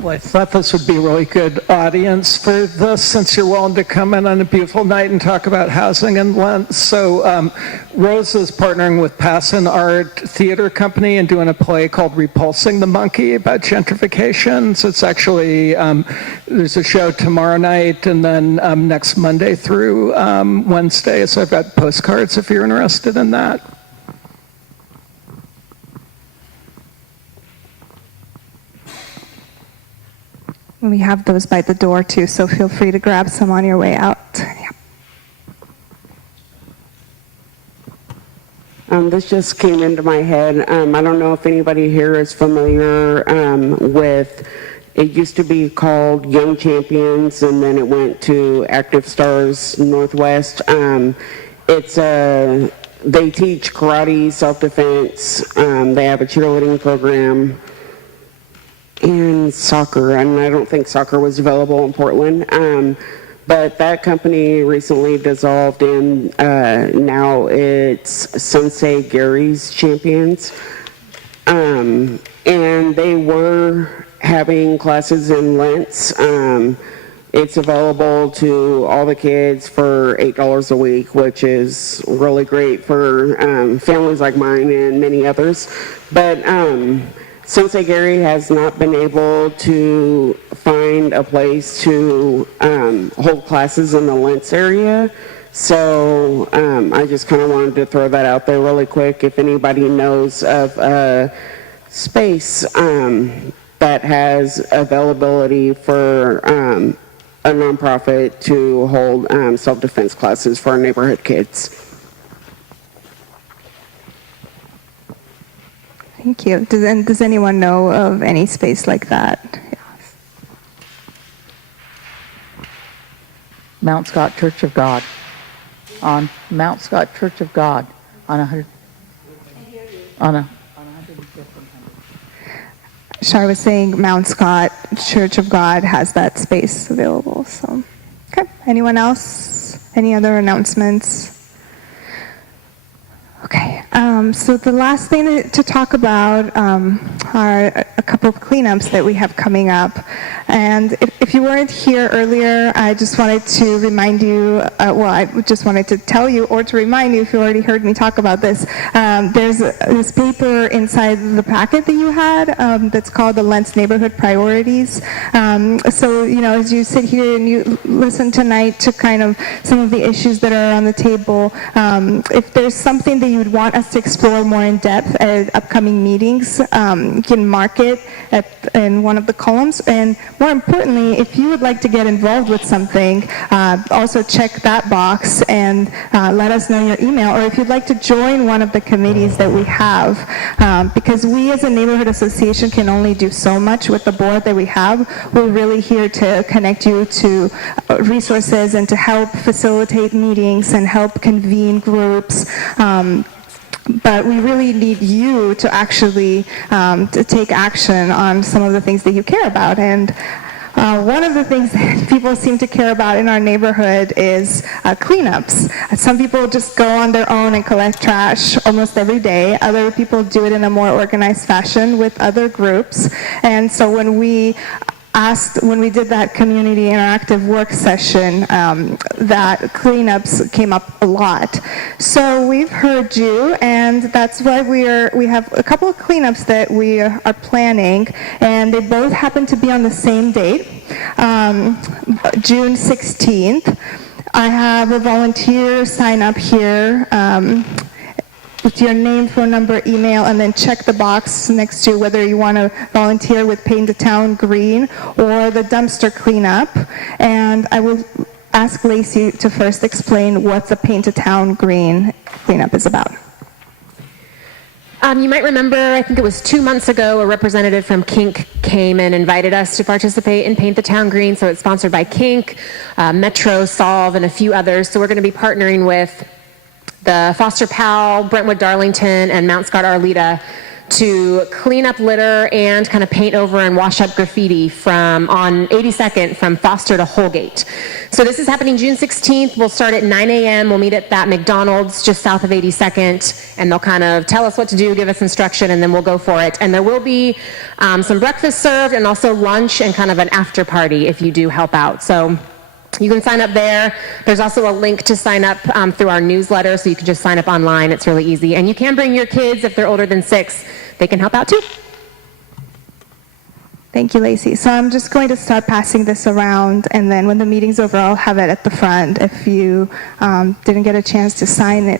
Well, I thought this would be a really good audience for this, since you're willing to come in on a beautiful night and talk about housing and Lent. So Rose is partnering with Passon Art Theater Company and doing a play called Repulsing the Monkey about gentrification. So it's actually, there's a show tomorrow night and then next Monday through Wednesday. So I've got postcards if you're interested in that. We have those by the door too, so feel free to grab some on your way out. Yeah. This just came into my head. I don't know if anybody here is familiar with, it used to be called Young Champions, and then it went to Active Stars Northwest. It's they teach karate, self-defense. They have a cheerleading program. And soccer, and I don't think soccer was available in Portland, but that company recently dissolved, and now it's Sensei Gary's Champions, and they were having classes in Lents. It's available to all the kids for $8 a week, which is really great for families like mine and many others. But since Gary has not been able to find a place to hold classes in the Lents area, so I just kind of wanted to throw that out there really quick. If anybody knows of a space that has availability for a nonprofit to hold self-defense classes for our neighborhood kids. Thank you. Does anyone know of any space like that? Mount Scott Church of God. On Mount Scott Church of God on 100. On 105th. Shar was saying Mount Scott Church of God has that space available. So, okay. Anyone else? Any other announcements? Okay. So the last thing to talk about are a couple of cleanups that we have coming up. And if you weren't here earlier, I just wanted to remind you, I just wanted to tell you or to remind you if you already heard me talk about this. There's this paper inside the packet that you had that's called the Lents Neighborhood Priorities. So, as you sit here and you listen tonight to kind of some of the issues that are on the table, if there's something that you would want us to explore more in depth at upcoming meetings, you can mark it in one of the columns. And more importantly, if you would like to get involved with something, also check that box and let us know your email. Or if you'd like to join one of the committees that we have, because we as a neighborhood association can only do so much with the board that we have. We're really here to connect you to resources and to help facilitate meetings and help convene groups. But we really need you to actually to take action on some of the things that you care about. And one of the things that people seem to care about in our neighborhood is cleanups. Some people just go on their own and collect trash almost every day. Other people do it in a more organized fashion with other groups. And so when we did that community interactive work session, that cleanups came up a lot. So we've heard you, and that's why we have a couple of cleanups that we are planning, and they both happen to be on the same date, June 16th. I have a volunteer sign up here with your name, phone number, email, and then check the box next to whether you want to volunteer with Paint the Town Green or the dumpster cleanup. And I will ask Lacey to first explain what the Paint the Town Green cleanup is about. You might remember, I think it was 2 months ago, a representative from Kink came and invited us to participate in Paint the Town Green. So it's sponsored by Kink, Metro, Solve, and a few others. So we're going to be partnering with the Foster Powell, Brentwood Darlington, and Mount Scott Arleta to clean up litter and kind of paint over and wash up graffiti on 82nd from Foster to Holgate. So this is happening June 16th. We'll start at 9 a.m. We'll meet at that McDonald's just south of 82nd, and they'll kind of tell us what to do, give us instruction, and then we'll go for it. And there will be some breakfast served and also lunch and kind of an after party if you do help out. So you can sign up there. There's also a link to sign up through our newsletter, so you can just sign up online. It's really easy. And you can bring your kids if they're older than 6. They can help out too. Thank you, Lacey. So I'm just going to start passing this around, and then when the meeting's over, I'll have it at the front. If you didn't get a chance to sign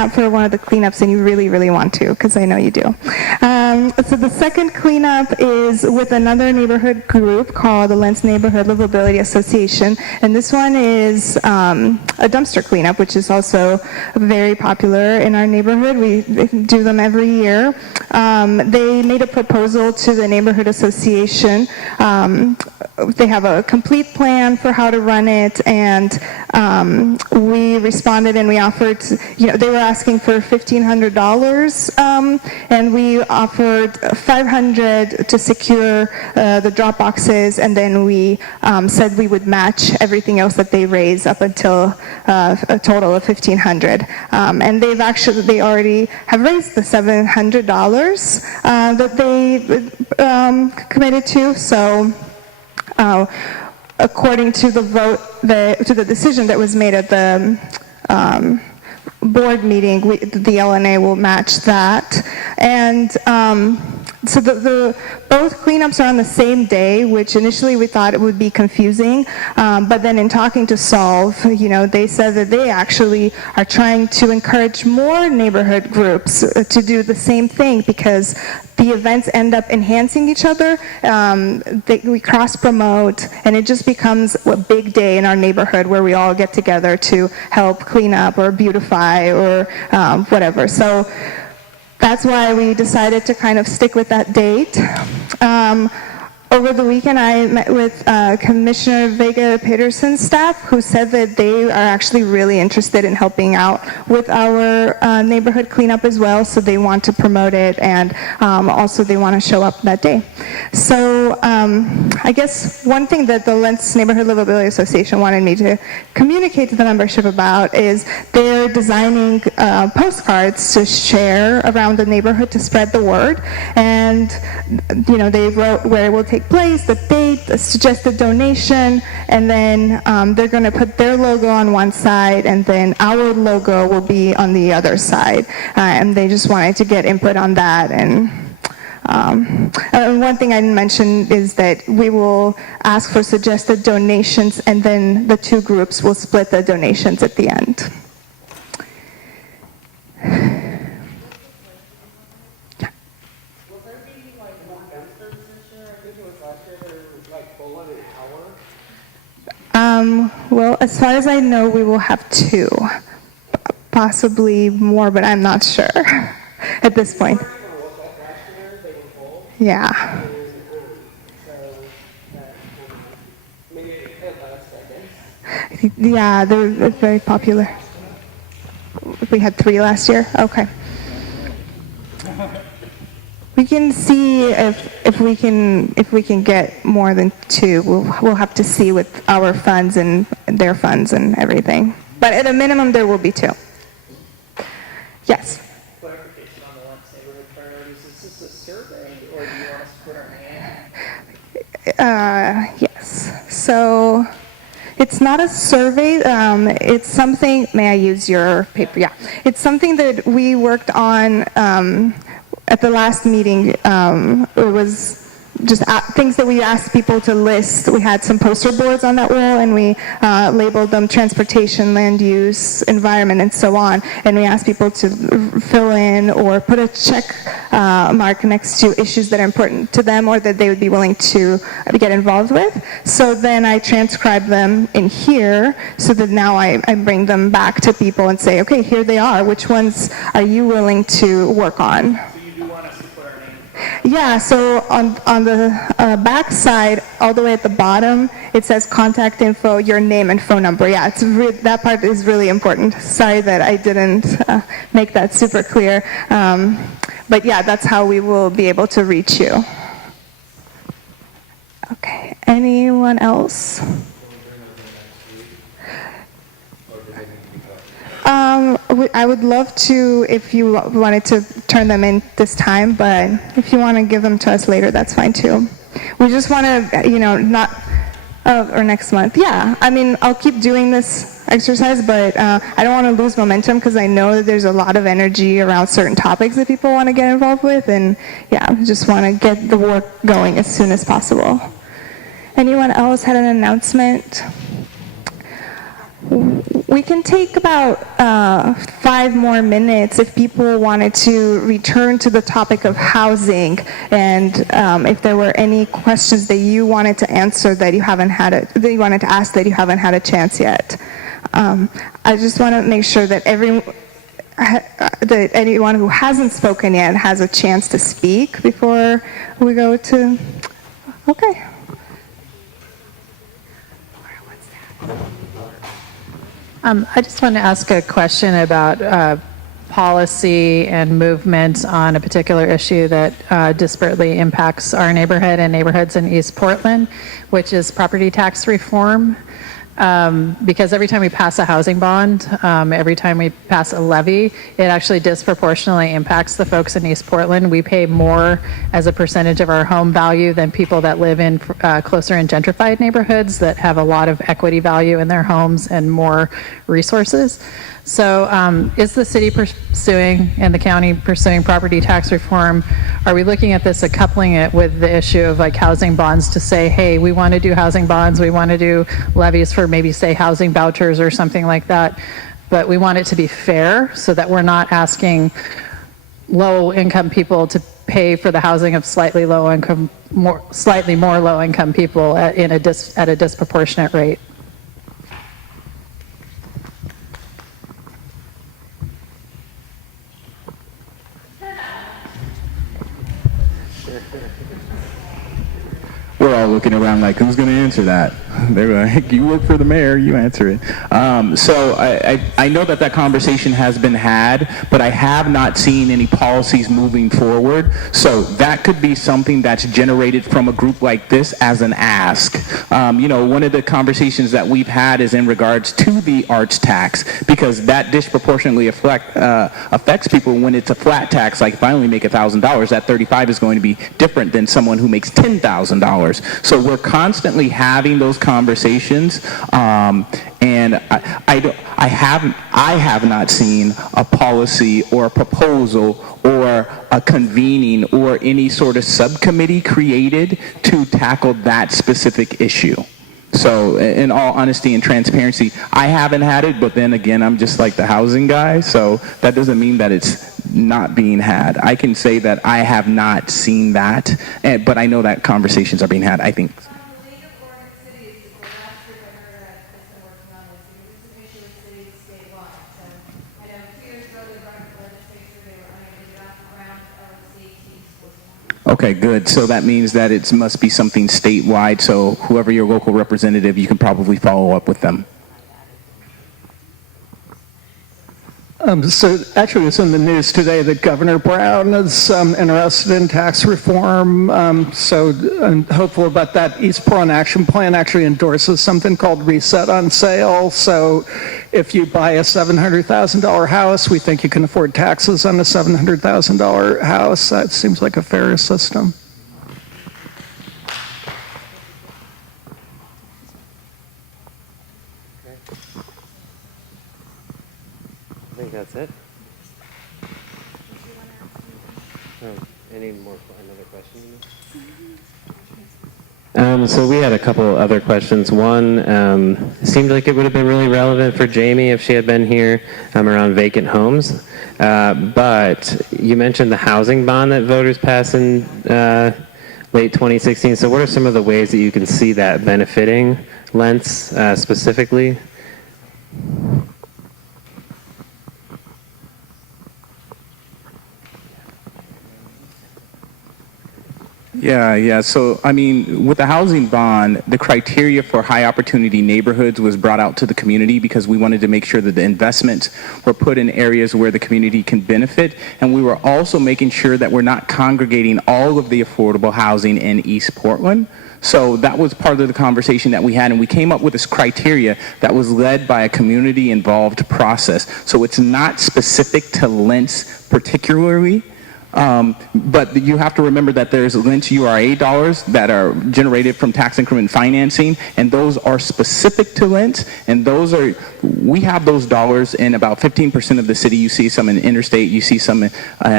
up for one of the cleanups, and you really, really want to, because I know you do. So the second cleanup is with another neighborhood group called the Lents Neighborhood Livability Association, and this one is a dumpster cleanup, which is also very popular in our neighborhood. We do them every year. They made a proposal to the neighborhood association. They have a complete plan for how to run it, and we responded and we offered, they were asking for $1,500, and we offered $500 to secure the drop boxes, and then we said we would match everything else that they raise up until a total of $1,500. And they already have raised the $700, colors that they committed to. So according to the vote, to the decision that was made at the board meeting, the LNA will match that. And so both cleanups are on the same day, which initially we thought it would be confusing, but then in talking to Solve, they said that they actually are trying to encourage more neighborhood groups to do the same thing, because the events end up enhancing each other. We cross-promote, and it just becomes a big day in our neighborhood where we all get together to help clean up or beautify or whatever. So that's why we decided to kind of stick with that date. Over the weekend, I met with Commissioner Vega Peterson's staff, who said that they are actually really interested in helping out with our neighborhood cleanup as well, so they want to promote it, and also they want to show up that day. So I guess one thing that the Lents Neighborhood Livability Association wanted me to communicate to the membership about is they're designing postcards to share around the neighborhood to spread the word, and they wrote where it will take place, the date, the suggested donation, and then they're going to put their logo on one side, and then our logo will be on the other side. And they just wanted to get input on that. And one thing I didn't mention is that we will ask for suggested donations, and then the two groups will split the donations at the end. Well, as far as I know, we will have 2, possibly more, but I'm not sure at this point. Yeah. Yeah, they're very popular. We had 3 last year? Okay. We can see if we can get more than 2. We'll have to see with our funds and their funds and everything. But at a minimum, there will be 2. Yes. Clarification on the Lents neighborhood priorities. Is this a survey, or do you want us to put our name? Yes. So it's not a survey. It's something. May I use your paper? Yeah. It's something that we worked on. At the last meeting, it was just things that we asked people to list. We had some poster boards on that wall, and we labeled them transportation, land use, environment, and so on. And we asked people to fill in or put a check mark next to issues that are important to them or that they would be willing to get involved with. So then I transcribe them in here, so that now I bring them back to people and say, okay, here they are. Which ones are you willing to work on? Yeah, so on the back side, all the way at the bottom, it says contact info, your name and phone number. Yeah, that part is really important. Sorry that I didn't make that super clear. But yeah, that's how we will be able to reach you. Okay, anyone else? I would love to, if you wanted to turn them in this time, but if you want to give them to us later, that's fine too. We just want to, or next month. Yeah, I mean, I'll keep doing this exercise, but I don't want to lose momentum, because I know that there's a lot of energy around certain topics that people want to get involved with, and yeah, just want to get the work going as soon as possible. Anyone else had an announcement? We can take about 5 more minutes if people wanted to return to the topic of housing, and if there were any questions that you wanted to answer that you wanted to ask that you haven't had a chance yet. I just want to make sure that anyone who hasn't spoken yet has a chance to speak before we go to. Okay. I just want to ask a question about policy and movement on a particular issue that disparately impacts our neighborhood and neighborhoods in East Portland, which is property tax reform. because every time we pass a housing bond, every time we pass a levy, it actually disproportionately impacts the folks in East Portland. We pay more as a percentage of our home value than people that live in closer in gentrified neighborhoods that have a lot of equity value in their homes and more resources. So is the city pursuing and the county pursuing property tax reform? Are we looking at this and coupling it with the issue of like housing bonds to say, hey, we want to do housing bonds, we want to do levies for maybe say housing vouchers or something like that, but we want it to be fair so that we're not asking low income people to pay for the housing of slightly more low income people at a disproportionate rate. We're all looking around like, who's going to answer that? They're like, you work for the mayor, you answer it. So I know that conversation has been had, but I have not seen any policies moving forward. So that could be something that's generated from a group like this as an ask. One of the conversations that we've had is in regards to the arts tax, because that disproportionately affects people when it's a flat tax. Like if I only make $1,000, that $35 is going to be different than someone who makes $10,000. So we're constantly having those conversations, and I have not seen a policy or a proposal or a convening or any sort of subcommittee created to tackle that specific issue. So in all honesty and transparency, I haven't had it, but then again, I'm just like the housing guy, so that doesn't mean that it's not being had. I can say that I have not seen that, but I know that conversations are being had, I think. Okay, good. So that means that it must be something statewide, so whoever your local representative, you can probably follow up with them. So actually it's in the news today that Governor Brown is interested in tax reform. So I'm hopeful about that. East Portland Action Plan actually endorses something called Reset on Sale. So if you buy a $700,000 house, we think you can afford taxes on a $700,000 house. That seems like a fair system. I think that's it. Any more? Another question? So we had a couple other questions. One, seemed like it would have been really relevant for Jamie if she had been here around vacant homes. But you mentioned the housing bond that voters passed in late 2016. So what are some of the ways that you can see that benefiting Lents specifically? Yeah. So, I mean, with the housing bond, the criteria for high opportunity neighborhoods was brought out to the community because we wanted to make sure that the investments were put in areas where the community can benefit. And we were also making sure that we're not congregating all of the affordable housing in East Portland. So that was part of the conversation that we had, and we came up with this criteria that was led by a community-involved process. So it's not specific to Lents particularly, but you have to remember that there's Lents URA dollars that are generated from tax increment financing, and those are specific to Lents, and we have those dollars in about 15% of the city. You see some in interstate, you see some in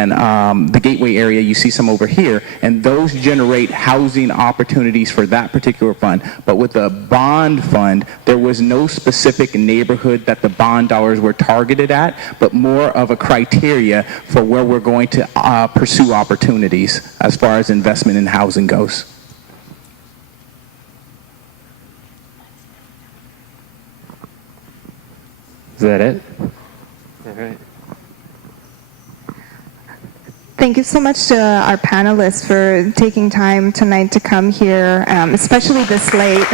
the Gateway area, you see some over here, and those generate housing opportunities for that particular fund. But with the bond fund, there was no specific neighborhood that the bond dollars were targeted at, but more of a criteria for where we're going to pursue opportunities as far as investment in housing goes. Is that it? All right. Thank you so much to our panelists for taking time tonight to come here, especially this late.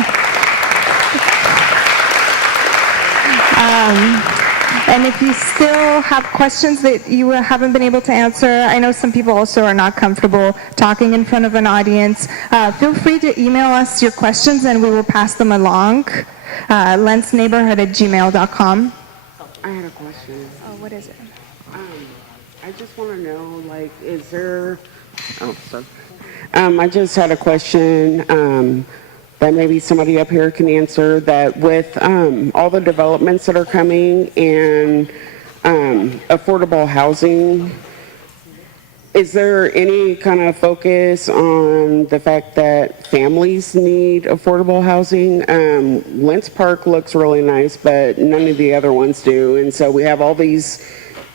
And if you still have questions that you haven't been able to answer, I know some people also are not comfortable talking in front of an audience. Feel free to email us your questions and we will pass them along. lentsneighborhood@gmail.com. I had a question. Oh, what is it? I just want to know, like, is there, oh, sorry. I just had a question that maybe somebody up here can answer, that with all the developments that are coming and affordable housing, is there any kind of focus on the fact that families need affordable housing? Lents Park looks really nice, but none of the other ones do. And so we have all these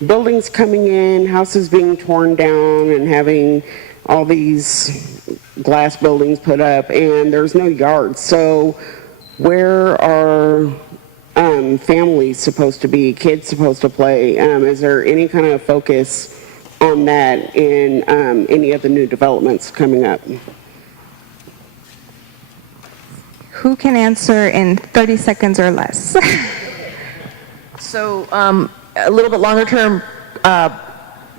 buildings coming in, houses being torn down, and having all these glass buildings put up, and there's no yards. So where are families supposed to be, kids supposed to play? Is there any kind of focus on that in any of the new developments coming up? Who can answer in 30 seconds or less? So a little bit longer term,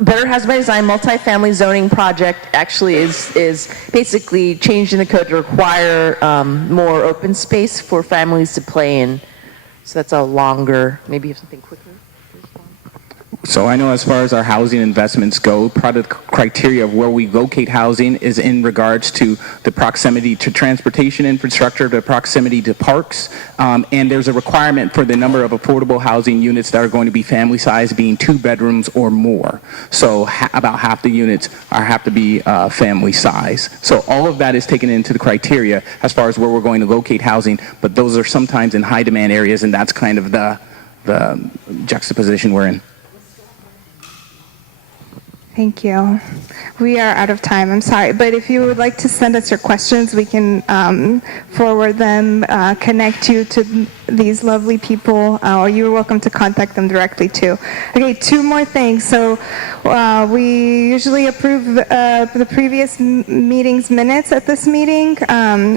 Better Housing by Design multifamily zoning project actually is basically changing the code to require more open space for families to play in. So that's a longer, maybe you have something quicker? So I know as far as our housing investments go, part of the criteria of where we locate housing is in regards to the proximity to transportation infrastructure, the proximity to parks, and there's a requirement for the number of affordable housing units that are going to be family size being 2 bedrooms or more. So about half the units have to be family size. So all of that is taken into the criteria as far as where we're going to locate housing, but those are sometimes in high demand areas, and that's kind of the juxtaposition we're in. Thank you. We are out of time. I'm sorry. But if you would like to send us your questions, we can forward them, connect you to these lovely people, or you're welcome to contact them directly too. Okay, 2 more things. So we usually approve the previous meeting's minutes at this meeting.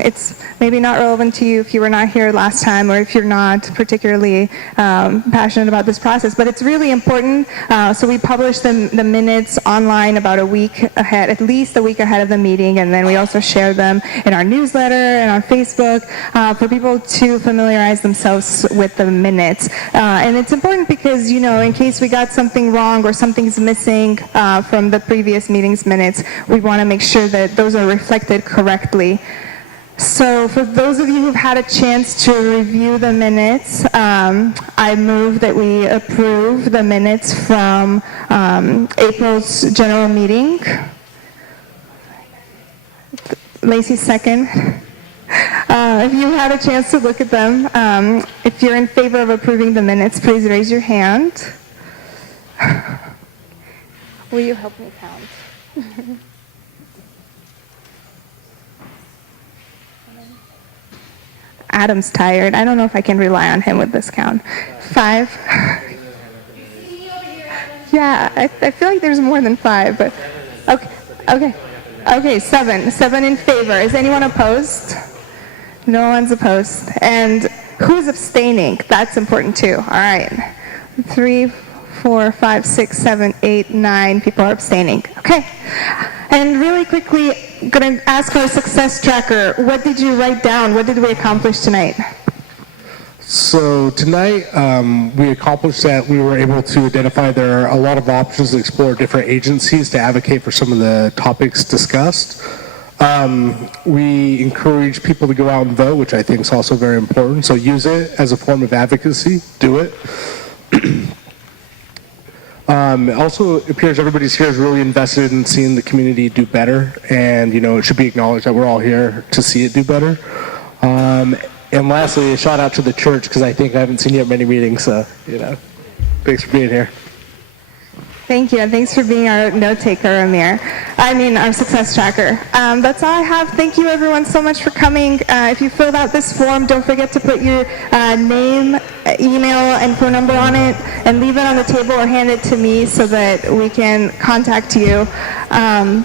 It's maybe not relevant to you if you were not here last time, or if you're not particularly passionate about this process, but it's really important. So we publish the minutes online about a week ahead, at least a week ahead of the meeting, and then we also share them in our newsletter and on Facebook for people to familiarize themselves with the minutes. And it's important because, you know, in case we got something wrong or something's missing from the previous meeting's minutes, we want to make sure that those are reflected correctly. So for those of you who've had a chance to review the minutes, I move that we approve the minutes from April's general meeting. Lacey, second. If you had a chance to look at them, if you're in favor of approving the minutes, please raise your hand. Will you help me count? Adam's tired. I don't know if I can rely on him with this count. 5. Yeah, I feel like there's more than 5, but okay, 7. 7 in favor. Is anyone opposed? No one's opposed. And who's abstaining? That's important too. All right. 3, 4, 5, 6, 7, 8, 9 people are abstaining. Okay. And really quickly, I'm going to ask our success tracker, what did you write down? What did we accomplish tonight? So tonight, we accomplished that we were able to identify there are a lot of options to explore different agencies to advocate for some of the topics discussed. We encourage people to go out and vote, which I think is also very important. So use it as a form of advocacy. Do it. It also appears everybody's here is really invested in seeing the community do better, and, you know, it should be acknowledged that we're all here to see it do better. And lastly, a shout out to the church, because I think I haven't seen you at many meetings, so, you know, thanks for being here. Thank you, and thanks for being our note taker, Amir. Our success tracker. That's all I have. Thank you, everyone, so much for coming. If you filled out this form, don't forget to put your name, email, and phone number on it, and leave it on the table or hand it to me so that we can contact you.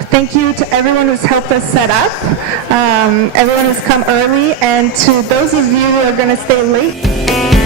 Thank you to everyone who's helped us set up, everyone who's come early, and to those of you who are going to stay late.